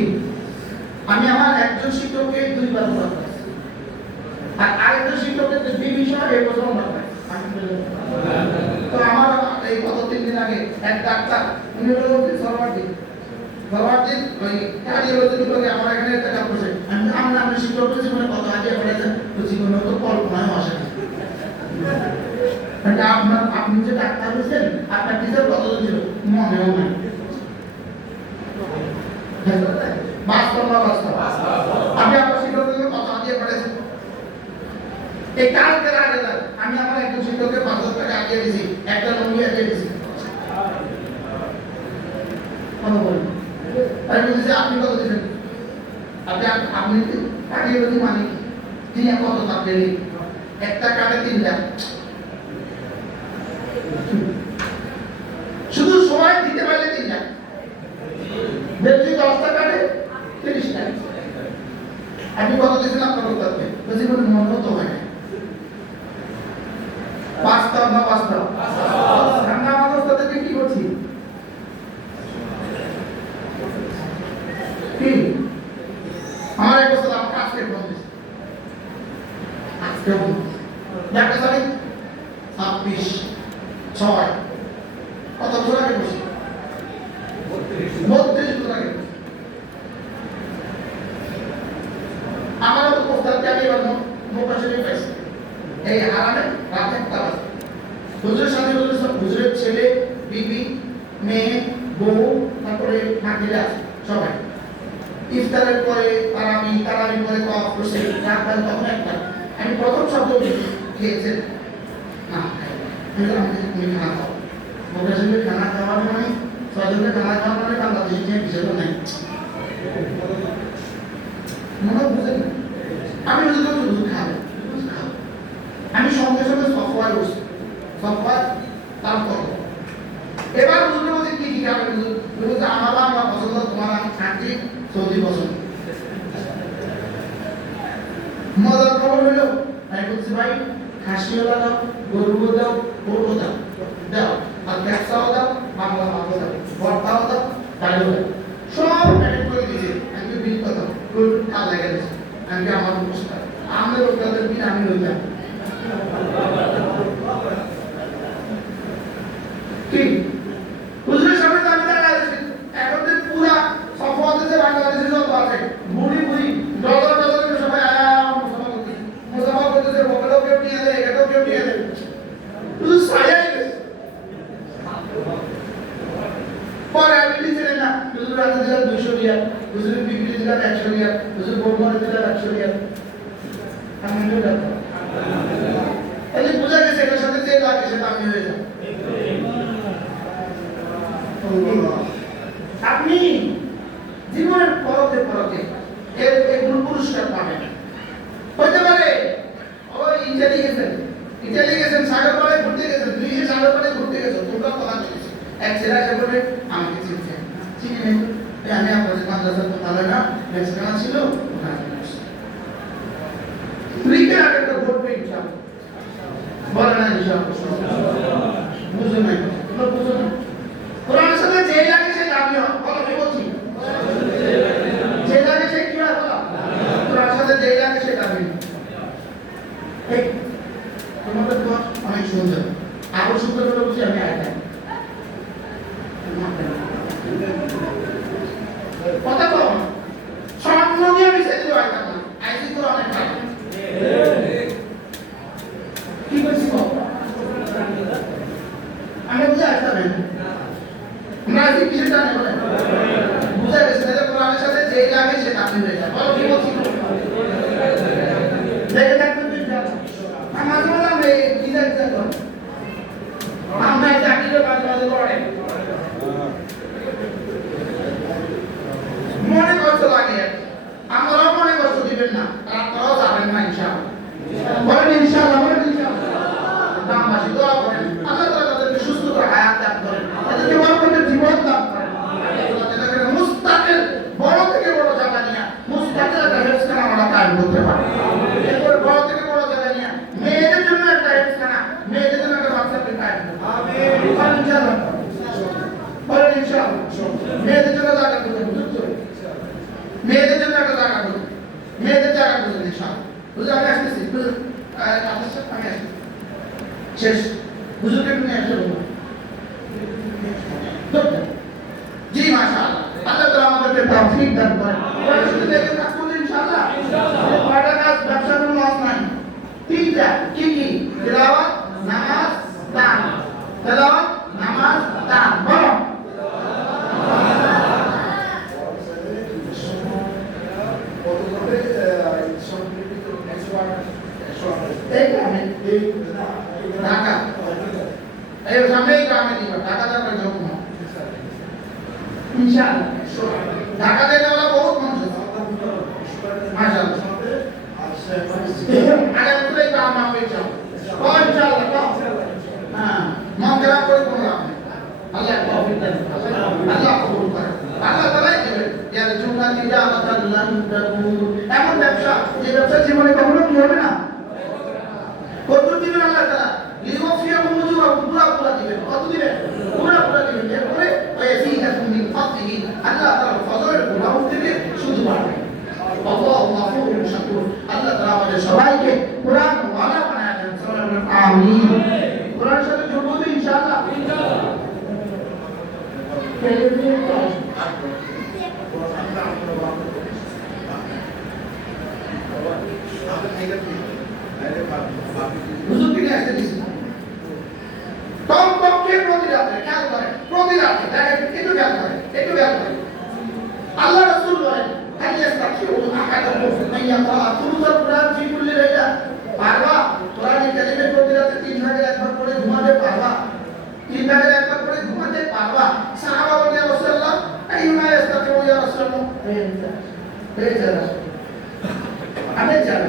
আমি আমার একজন শিক্ষককে 2 বার পাইছি, আর আরেকজন শিক্ষকের 2 বিষয় এই বছর আমরা পাইছি। তো আমার এই গত 3 দিন আগে এক ডাক্তার, উনি হলো সরওয়ার্দী ওই কার্ডিওলজি বিভাগে আমার এখানে একটা কাজ করছে। আমি শিক্ষক জীবনে কত আগে পড়েছেন, তো জীবনে তো কল্পনায় আসে না। আপনি যে ডাক্তার হয়েছেন, আপনার টিচার কত ছিল মনেও নাই। বাস্তব না বাস্তব? আমি আপনার শিক্ষক কত আগে পড়েছেন। এই কালকের আগে আমি আমার একজন শিক্ষককে 5,000 টাকা আগে দিয়েছি, একটা লঙ্গি আগে দিয়েছি। আমি বলছি আপনি কত দিবেন? আপনি কার্ডিওলজি মানে কি? কত তার ডেলি? একটা কার্ডে 3 লাখ। শুধু সময় দিতে পারলে 3 লাখ, যদি 10টা কার্ডে 30 লাখ। আপনি কত দিয়েছেন আপনার উত্তরকে? বলছি কোনো মনে তো হয় না। বাস্তব না বাস্তব? আমরা মানুষ তাদেরকে কি করছি? কি আমার এক বছর আমার কাজকে বন্ধ আজকে দেখা যাবে 26/6 কত বছর আগে বসে 32 বছর আগে আমার তো প্রস্তাব আগে এবার মোকাশনে পাইছে। এই হারামে রাতে একটা বাজে হুজুরের সাথে হুজুরের ছেলে, বিবি, মেয়ে, বউ, তারপরে নাতিরা সবাই ইফতারের পরে তারাবি পরে কফ করছে, রাখবেন তখন একটা আমি প্রথম শব্দ খেয়েছেন না তুমি খানা খাও। মোকাশনে খানা খাওয়ার মানে 6 জনের খানা খাওয়ার মানে বাংলাদেশি যে বিষয়টা নাই মনে বুঝেন। আমি শুধু খাবো, আমি সঙ্গে সঙ্গে সফটওয়্যার বসছি, সফটওয়্যার তারপর এবার বুঝতে বলছি কি কি খাবে। বুঝতে আমার বাংলা পছন্দ, তোমার আমি খাঁটি সৌদি পছন্দ। মজার খবর হলো আমি বলছি ভাই খাসিও দাও, গরুও দাও, গরুও দাও দাও, আর ক্যাপসাও দাও, বাংলা ভাতও দাও, ভর্তাও দাও, ডালও দাও, সব প্যাকেট করে দিয়েছে। আমি বিল কত গরু কাল লেগে গেছে। আমি আমার অবস্থা আমাদের ওটাদের বিল আমি লইতাম কি হুজুরের সামনে দাঁড়িয়ে দাঁড়াচ্ছি। এখন যে পুরা সফওয়াতে বাংলাদেশে যত আছে বুড়ি ডলার সবাই মুসাফা করতেছে, বগলেও কেউ নিয়ে দেয়, এটাও কেউ নিয়ে দেয়, শুধু সাজাই গেছে। পরে আমি লিখছিলেন না হুজুর রাতে দিলাম 200 রিয়াল, হুজুরের বিক্রি দিলাম 100 রিয়াল, হুজুর বৌমারে দিলাম 100 রিয়াল। আমি তাহলে বোঝা গেছে এটার সাথে যে লাগে সেটা আমি হয়ে যাবো। আপনি জীবনের পরতে এর পুরস্কার পাবেন। হতে পারে ওই ইটালি গেছেন সাগর পাড়ে ঘুরতে গেছেন, গ্রিসে সাগর পাড়ে ঘুরতে গেছেন, তোমরা কথা বলেছি। এক ছেলে এসে বলে আমাকে চিনছে, চিনি নেই, আমি আপনাদের মাদ্রাসার তো ভালো না লেখাপড়া ছিল ক্রিকেট একটা ভোট পেয়ে ইনশাল বলে না ইনশাল বুঝো নাই বুঝো না। কোরআনের সাথে যে লাগে সে দাবি হয়, কথা কি বলছি? যে লাগে সে কি হয় বলা? কোরআনের সাথে যে লাগে সে দাবি। এই তোমাদের তো অনেক সুন্দর, আরো সুন্দর হলে বুঝি আমি আইতাম কথা কম সব আসবে আমরা আজকে কিসের জানি বলেন বুঝা গেছে তাহলে কোরআনের সাথে যেই লাগে সে কাফির হয়ে যায় বলো কি বলছি দেখে থাকবেন তো ইনশাআল্লাহ আমার মাঝে আমরা কিসের করি আমরা চাকরির কাজ করে মনে কষ্ট লাগে আমরাও মনে কষ্ট দিবেন না আপনারাও যাবেন না ইনশাআল্লাহ বলেন ইনশাআল্লাহ বলেন ইনশাআল্লাহ দামবাসী দোয়া করেন আল্লাহ তাআলা তাদেরকে সুস্থ করে হায়াত দান করেন তাদেরকে বরকতের জীবন দান করেন আল্লাহ তাদেরকে মুস্তাকিল বড় থেকে বড় জায়গা নিয়ে মুস্তাকিল একটা হেফজখানা আমরা কায়েম করতে পারি এরপর বড় থেকে বড় জায়গা নিয়ে মেয়েদের জন্য একটা হেফজখানা মেয়েদের জন্য একটা মাদ্রাসা কায়েম করতে আমিন বলেন ইনশাআল্লাহ বলেন ইনশাআল্লাহ মেয়েদের জন্য জায়গা করতে বুঝছো মেয়েদের জন্য একটা জায়গা করতে মেয়েদের জায়গা করতে ইনশাআল্লাহ বুঝলে আমি আসতেছি বুঝলে আমি আসতেছি শেষ হুজুরকে নিয়ে আসতে বলবো জি মাশাআল্লাহ আল্লাহ তাআলা আমাদেরকে তৌফিক দান করেন ওই শুধু দেখে থাকবো ইনশাআল্লাহ কয়টা কাজ ব্যবসা কোনো লস নাই তিনটা কি কি তেলাওয়াত নামাজ দান তেলাওয়াত নামাজ দান বলো ঢাকা এই সামনেই গ্রামে দিবা ঢাকা যাবে যখন ইনশাআল্লাহ ঢাকা দেনে वाला बहुत মানুষ আছে মাশাআল্লাহ আগে পুরো কাম হবে চাও ইনশাআল্লাহ হ্যাঁ মন খারাপ করে কোন লাভ নেই আল্লাহ তৌফিক দেন আল্লাহ কবুল করে আল্লাহ তাআলা দিবেন ইয়া জুমলা তিজারাতাল্লাহ তাকুন এমন ব্যবসা যে ব্যবসা জীবনে কখনো কি হবে না কত দিবেন আল্লাহ তাআলা লিওয়াফিয়া মুজুরা পুরা দিবেন কত দিবেন পুরা দিবেন এরপরে ওয়াসিহাতুম মিন ফাদলিহি আল্লাহ তাআলা ফজলের প্রভাব থেকে শুধু বাড়বে আল্লাহু গফুরুর শাকুর আল্লাহ তাআলা আমাদের সবাইকে কোরআন ওয়ালা বানায় দেন আমিন কোরআনের সাথে জুড়বো তো ইনশাআল্লাহ হুজুর কিনে আসতে দিছি কমপক্ষে প্রতি রাতে খেয়াল করেন প্রতি রাতে দেখেন একটু খেয়াল করেন আল্লাহ রাসূল বলেন হাইয়াস্তাকিউ আহাদাকুম আইয়াকরা তুরুল কুরআন ফি কুল্লি লাইলা পারবা কোরআনের কালিমে প্রতি রাতে 3 ভাগের 1 ভাগ করে ঘুমাতে পারবা 3 ভাগের 1 ভাগ করে ঘুমাতে পারবা সাহাবা বলেন ইয়া রাসূলুল্লাহ আইয়ুমা ইয়াস্তাকিউ ইয়া রাসূলুল্লাহ এই যারা আমি জানা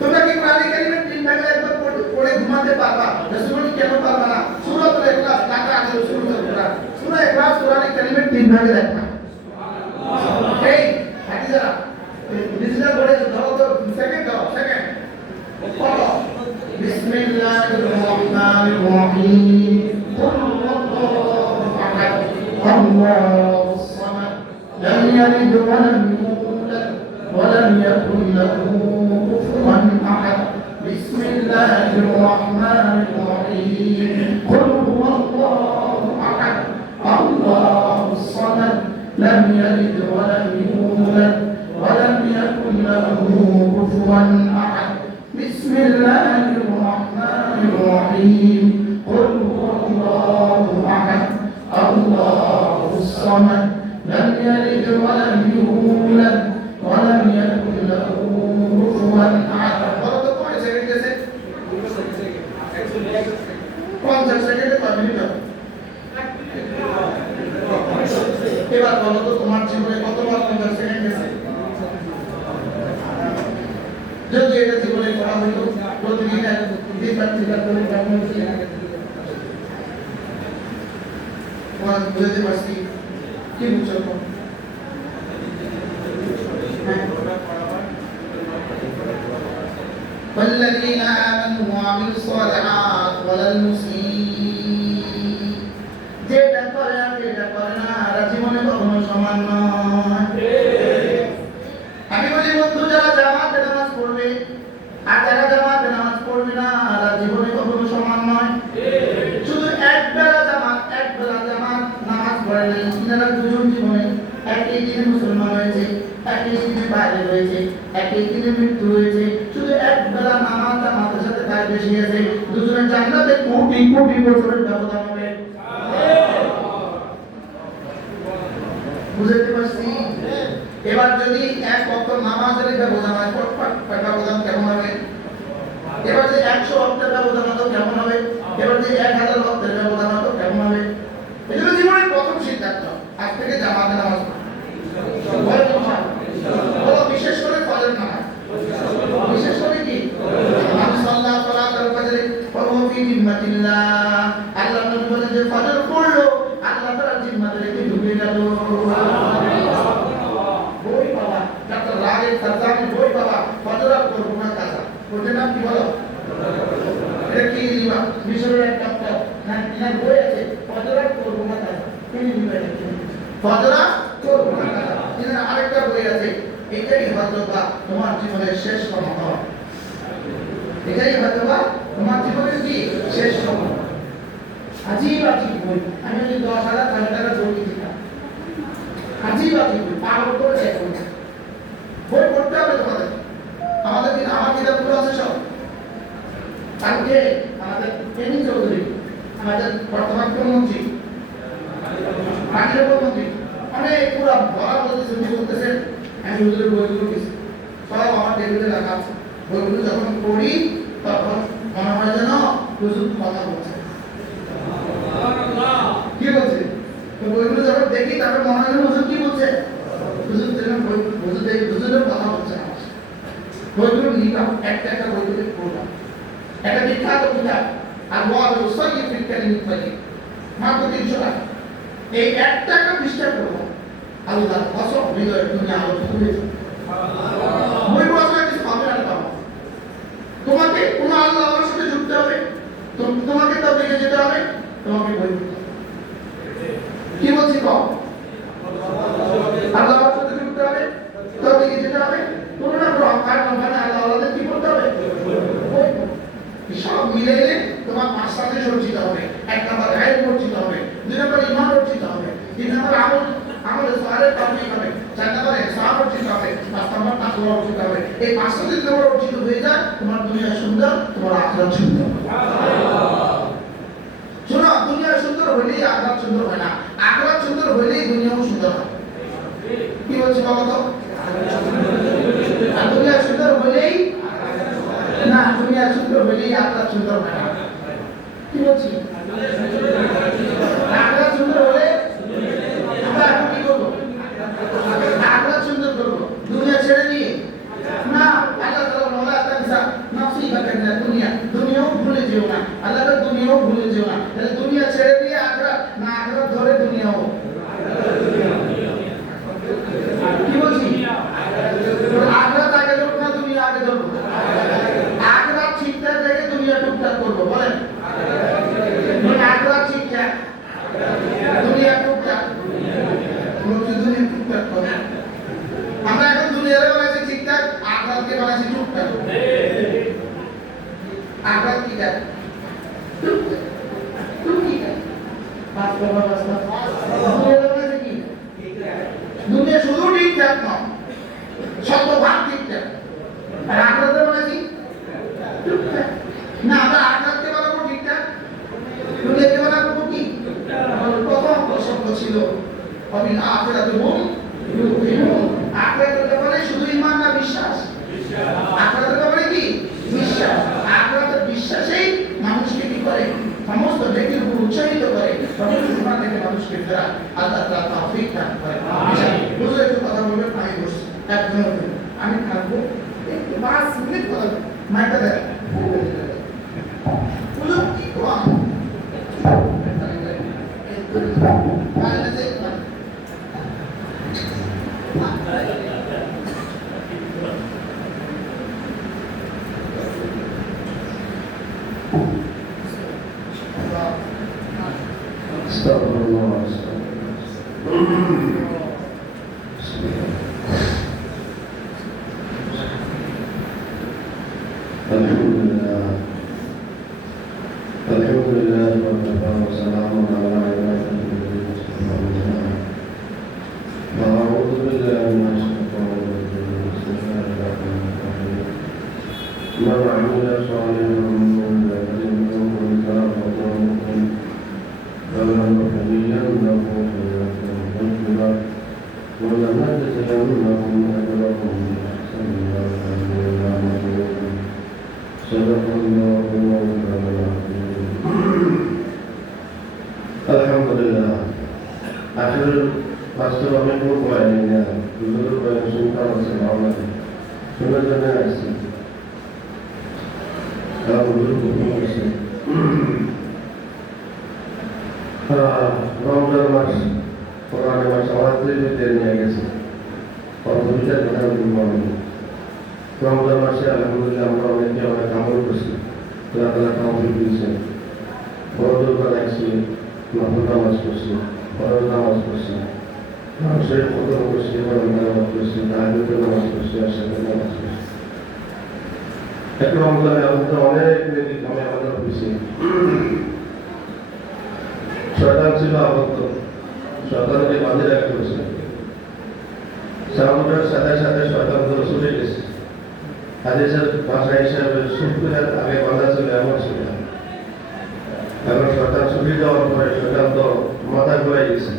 তোমরা কি কোরআন কারীমের 3 ভাগের 1 ভাগ পড়ে ঘুমাতে পারবা রাসূল কেন পারবা না সূরাতুল ইখলাস টাকা আছে সূরাতুল কোরআন সূরা ইখলাস কোরআন কারীমের 3 ভাগের 1 ভাগ এই হাদিসরা ডিজিটাল বলে ধরো তো সেকেন্ড পড়ো বিসমিল্লাহির রহমানির রহিম কুল হুয়াল্লাহু আহাদ আল্লাহুস সামাদ লাম ইয়ালিদ ওয়া লাম ইউলাদ ولم يكن له كفوا أحد بسم الله الرحمن الرحيم قل هو الله أحد الله الصمد لم يلد ولم يولد ولم يكن له كفوا أحد بسم الله الرحمن الرحيم قل هو الله أحد الله الصمد لم يلد ولم يولد ولم يكن له كفوا احد বলো তো কয় সেকেন্ড গেছে 50 সেকেন্ডে কয় মিনিট হবে এবার বলো তো তোমার জীবনে কতবার 50 সেকেন্ড গেছে যদি এটা জীবনে করা হইতো প্রতিদিন দিনবার করে কেমন হচ্ছে তোমার বুঝতে পারছি কি বুঝছো والذين آمنوا وعملوا الصالحات ولا المسيء যেটা করে আর যেটা করে না আর জীবনে কখনো সমান নয় আমি বলি বন্ধু যারা জামাতে নামাজ পড়বে আর যারা জামাতে নামাজ পড়বে না আর জীবনে কখনো সমান নয় শুধু এক বেলা জামাত নামাজ পড়ে নাই এনারা দুজন জীবনে একই দিনে মুসলমান হয়েছে একই স্ক্রিনের বাইরে রয়েছে, একই দিনে মৃত্যু রয়েছে, শুধু এক বেলা নামাজ জামাতের সাথে তাই বেশি আছে, দুজনের জান্নাতে কোটি কোটি বছরের ব্যবধান হবে। বুঝতে পারছি? এবার যদি এক ওয়াক্ত নামাজের ব্যবধান হয়, ব্যবধান কেমন হবে? এবার যে 100 ওয়াক্তের ব্যবধান হতো কেমন হবে? এবার যে 1000 ওয়াক্তের ব্যবধান হতো কেমন হবে? এই জন্য জীবনের প্রথম সিদ্ধান্ত আজ থেকে জামাতে নামাজ পড়ো, বিশেষ করে ফজর নামাজ, বিশেষ করে কি আমি সাল্লাল্লাহু সালাতুল ফজর পড়ো ফি জিম্মাতিল্লাহ, আল্লাহ নবী বলেন যে ফজর পড়লো আল্লাহ তাআলা জিম্মাতে রেখে ঢুকে গেল। বই বাবা ডাক্তার রাগে সাজানি বই বাবা ফজর আর করব না কাজা ওটার নাম কি বলো? এটা কি লিবা মিশরের এক ডাক্তার না বই আছে ফজর আর করব না কাজা কি লিবা ফজর আর করব না কাজা। এর আরেকটা বই আছে এটাই হযরত তোমার জীবনের শেষ কর্ম, এটাই হযরত তোমার জীবনের কি শেষ কর্ম। আজীব আজীব বই, আমি যদি 10,000 টাকা বই দিতাম, আজীব আজীব বই পাগল করে দেয় বই পড়তে হবে তোমাদের। আমাদের আমার কিতাবগুলো আছে সব। কালকে আমাদের এমনি চৌধুরী আমাদের বর্তমান প্রধানমন্ত্রী পার্টির প্রধানমন্ত্রী অনেক পুরো বড় বড় ছবি করতেছেন, আমি হুজুরের বইগুলো কিছু সব আমার টেবিলে রাখা আছে। বইগুলো যখন পড়ি তখন মনে হয় যেন হুজুর কথা বলছে। কি বলছে? তো বইগুলো যখন দেখি তারপর মনে হয় যেন হুজুর কি বলছে, হুজুর যেন হুজুরের কথা বলছে। বইগুলো নিলাম, একটা একটা বই থেকে পড়লাম। একটা বিখ্যাত কিতাব আর ওয়াল ওসাইয়্যিদ ফিল কালিমাত তাইয়্যিব, মাত্র 300 টাকা। এই একটা একটা পৃষ্ঠা পড়বো, আল্লাহর কসম হৃদয়ের দুনিয়া আলোকিত হয়ে যাবে। বই পড়া কিছু হবে না বাবা, তোমাকে কোন আল্লাহর সাথে যুক্ত হবে, তোমাকে তো দিকে যেতে হবে, তোমাকে বই পড়তে হবে। কি বলছি কও? আল্লাহর সাথে যুক্ত হবে, তো দিকে যেতে হবে, তোমরা আর মানে আল্লাহর কি করতে হবে? সব মিলে তোমার 5 সাথে সজ্জিত হবে। 1 নাম্বার গায়েব অর্জিত হবে, 2 নাম্বার ঈমান অর্জিত হবে, 3 নাম্বার আমল সালেহ তাওফীক হবে, 4 নাম্বার ইহসান অর্জিত হবে, 5 নাম্বার তাকওয়া অর্জিত হবে। এই 5টা যদি তোমার অর্জিত হয়ে যায়, তোমার দুনিয়া সুন্দর, তোমার আখিরাত সুন্দর। শোনো, দুনিয়া সুন্দর হলেই আখিরাত সুন্দর হয় না, আখিরাত সুন্দর হলেই দুনিয়াও সুন্দর হয়। কি বলছি বলো তো? আর দুনিয়া সুন্দর হলেই না, দুনিয়া সুন্দর হলেই আখিরাত সুন্দর হয় না। কি বলছি? আখিরাত সুন্দর হলে আমরা এখন কি করবো? আখিরাত সুন্দর করবো, দুনিয়া ছেড়ে দিয়ে না। আল্লাহ তাআলা বলে আস্তাগফিরুল্লাহ নাসিবাকান মিনাদ দুনিয়া, দুনিয়াও ভুলে যেও না। আল্লাহ তাআলা দুনিয়াও ভুলে যেও না। তাহলে দুনিয়া ছেড়ে দিয়ে আখিরাত না, আখিরাত ধরে দুনিয়াও। কি বলছি? আখিরাত আগে ধরবো না দুনিয়া আগে ধরবো? আখিরাত ঠিকঠাক রেখে দুনিয়া টুকটাক করবো, বলেন? আখিরাত ঠিকঠাক, দুনিয়া টুকটাক, দুনিয়া টুকটাক করবো। আমরা এখন দুনিয়ারে বানাইছি ঠিকঠাক, আখিরাতকে বানাইছি টুকটাক। আখিরাত কি দেখ? টুকটাক, টুকটাক। পাঁচ করবা রাস্তা। দুনিয়ারে বানাইছি কি? দুনিয়া শুধু ঠিকঠাক নয়, শতভাগ ঠিকঠাক। আর আখিরাতে বানাইছি টুকটাক। না, আমরা আখিরাতকে বানাবো ঠিকঠাক, দুনিয়াকে বানাবো কি? প্রথম প্রসঙ্গ ছিল অবিল আখিরাতি হুম ইউকিনুন। আখিরাতের ব্যাপারে শুধু ঈমান না বিশ্বাস? আখিরাতের ব্যাপারে কি? বিশ্বাস। আখিরাতের বিশ্বাসেই মানুষকে কি করে? সমস্ত ব্যক্তির উপর উৎসাহিত করে, সমস্ত ঈমান থেকে মানুষকে ফেরায়। আল্লাহ তাআলা তাওফীক দান করেন। বুঝলে একটু কথা বলবেন, আমি বসছি একদম, আমি থাকবো 5 মিনিট কথা বলবো। মাইকটা দেখ বলো কি কোয়া Astagfirullah. Alhamdulillah. Alhamdulillah wa salamun ala ibadihi. A'udzu billahi minasyaitonir rajim. من عمل صالحا من ذكر أو أنثى وهو مؤمن فلنحيينه حياة طيبة ولنجزينهم أجرهم بأحسن ما كانوا يعملون صدق الله مولانا العظيم. Alhamdulillah. Akhir pastor kami pun lainnya, dulu banyak sunnah masalah sunnah dan nasi. Kalau dulu bukan nasi. Ramadan mas, orang yang masalah itu dia guys. Orang bijak dengan iman. Ramadan mas alhamdulillah orang yang orang kamu bersih, telah kamu bersih. Orang dulu nasi. Mahmud namas kursi, orang namas kursi, saya foto kursi, orang namas kursi, tahajud namas kursi, asyhadu namas kursi. Itu Ramadan yang utamanya ini kami akan kursi. Syaitan sila waktu, syaitan di mana dia kursi. Samudra sadar syaitan terus sulit. Hadis bahasa Isya bersyukur agar pada sudah masuk. এখন সরকার ছুটি দেওয়ার পরে সরকার তো মাথা ঘুরে গেছে,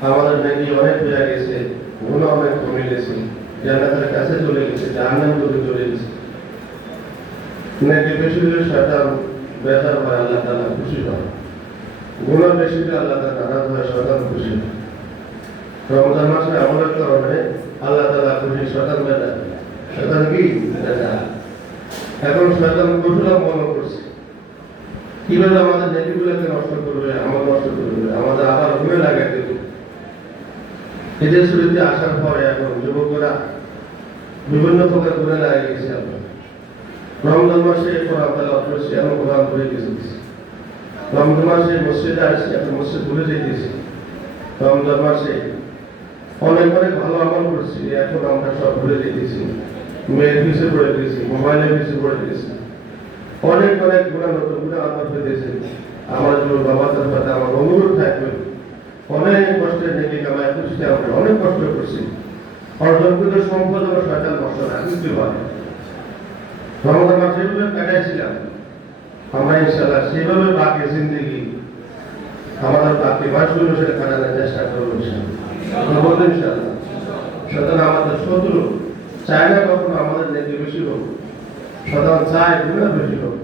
আমাদের নাকি অনেক হয়ে গেছে, গুণা অনেক কমে গেছে, জান্নাতের কাছে চলে গেছে, জাহান্নাম দূরে চলে গেছে। নাকি বেশি হলে সরকার বেজার হয়, আল্লাহ তাআলা খুশি হয়। গুণা বেশি হলে আল্লাহ তাআলা নারাজ হয়, সরকার খুশি হয়। রমজান মাসে আমলের কারণে আল্লাহ তাআলা খুশি, সরকার বেজার, সরকার কি বেজার। এখন সরকার কঠোর মনে করছে কিভাবে আমাদের নেতিগুলোকে নষ্ট করবে, আমাদের নষ্ট করবে, আমাদের আবার ঘুরে লাগাই দেবে। এদের শুরুতে আসার পরে এখন যুবকরা বিভিন্ন প্রকার ঘুরে লাগিয়ে গেছে। রমজান মাসে কোরআন তেলাওয়াত করছি, এখন কোরআন ভুলে গেছি। রমজান মাসে মসজিদে আসছি, এখন মসজিদ ভুলে যেতেছি। রমজান মাসে অনেক ভালো আমল করছি, এখন আমরা সব ভুলে যেতেছি। মেয়ের পিছিয়ে পড়ে গেছি, মোবাইলের পিছিয়ে পড়ে গেছি। অনেক গুণা নতুন গুণা আমার হয়েছে। আমার বাবার সাথে আমার অনুরোধ থাকবে, অনেক কষ্টের নেকি কামাই করছি, আমরা অনেক কষ্ট করছি। অর্জনকৃত সম্পদ আমার শয়তান নষ্ট না দিতে পারে। রমজান মাস যেভাবে কাটাইছিলাম, আমরা ইনশাআল্লাহ সেভাবে বাকি জিন্দেগি আমাদের বাকি মাসগুলো সেটা কাটানোর চেষ্টা করবো ইনশাআল্লাহ। শয়তান আমাদের শত্রু, চায় না কখনো আমাদের নেকি বেশি হোক, শয়তান চায় গুনাহ বেশি হোক।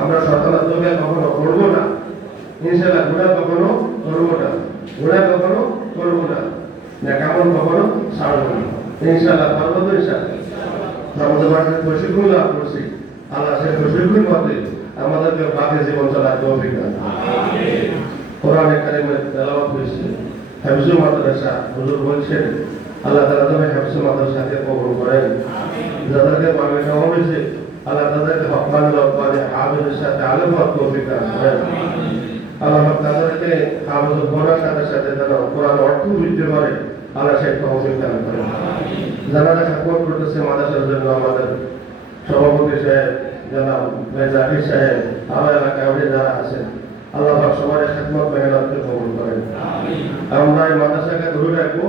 আমরা শয়তানের দোষে কখনো করবো না, ইনশাআল্লাহ গুনাহ কখনো করবো না, গুনাহ কখনো করবো না, নেকামল কখনো ছাড়বো না, ইনশাআল্লাহ পারবো তো ইনশাআল্লাহ। আমাদের মাঝে প্রশিক্ষণ লাভ করছি, আল্লাহ সেই প্রশিক্ষণ মতে আমাদেরকে বাকি জীবন চলার তৌফিক দান। আমিন। কোরআনে কারিমে তেলাওয়াত হয়েছে, হাফিজুল মাদ্রাসা হুজুর বলছেন আল্লাহ তাআলা যেন হাফিজুল মাদ্রাসাকে কবুল করেন। যাদেরকে বাংলা নেওয়া হয়েছে আল্লাহ তাদেরকে হকমান রব্বানি হাফিজের সাথে আলেম হওয়ার তৌফিক দান করেন। আল্লাহ তাদেরকে হাফিজ হওয়ার সাথে সাথে যেন কোরআন অর্থ বুঝতে পারে, আল্লাহ সেই তৌফিক দান করেন। যারা সাপোর্ট করতেছে মাদ্রাসার জন্য আমাদের সভাপতি সাহেব, জনাব জাকির সাহেব, আমার এলাকায় যারা আছেন, আল্লাহ পাক সবার খেদমত মেহনতকে কবুল করেন। আমরা এই মাদ্রাসাকে ধরে রাখবো,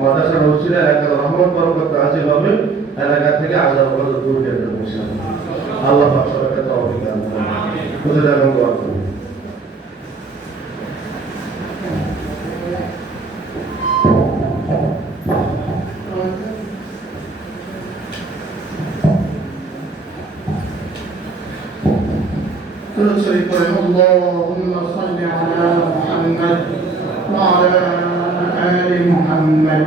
মাদ্রাসার মসজিদে এলাকার রহমত বরকত নাযিল হবে, এলাকা থেকে আযাব বরকত দূর হয়ে যাবে ইনশাআল্লাহ। আল্লাহ পাক সবাইকে তৌফিক দান করেন। হুজুর এবং দোয়া করুন। اللهم صل على محمد وعلى آل محمد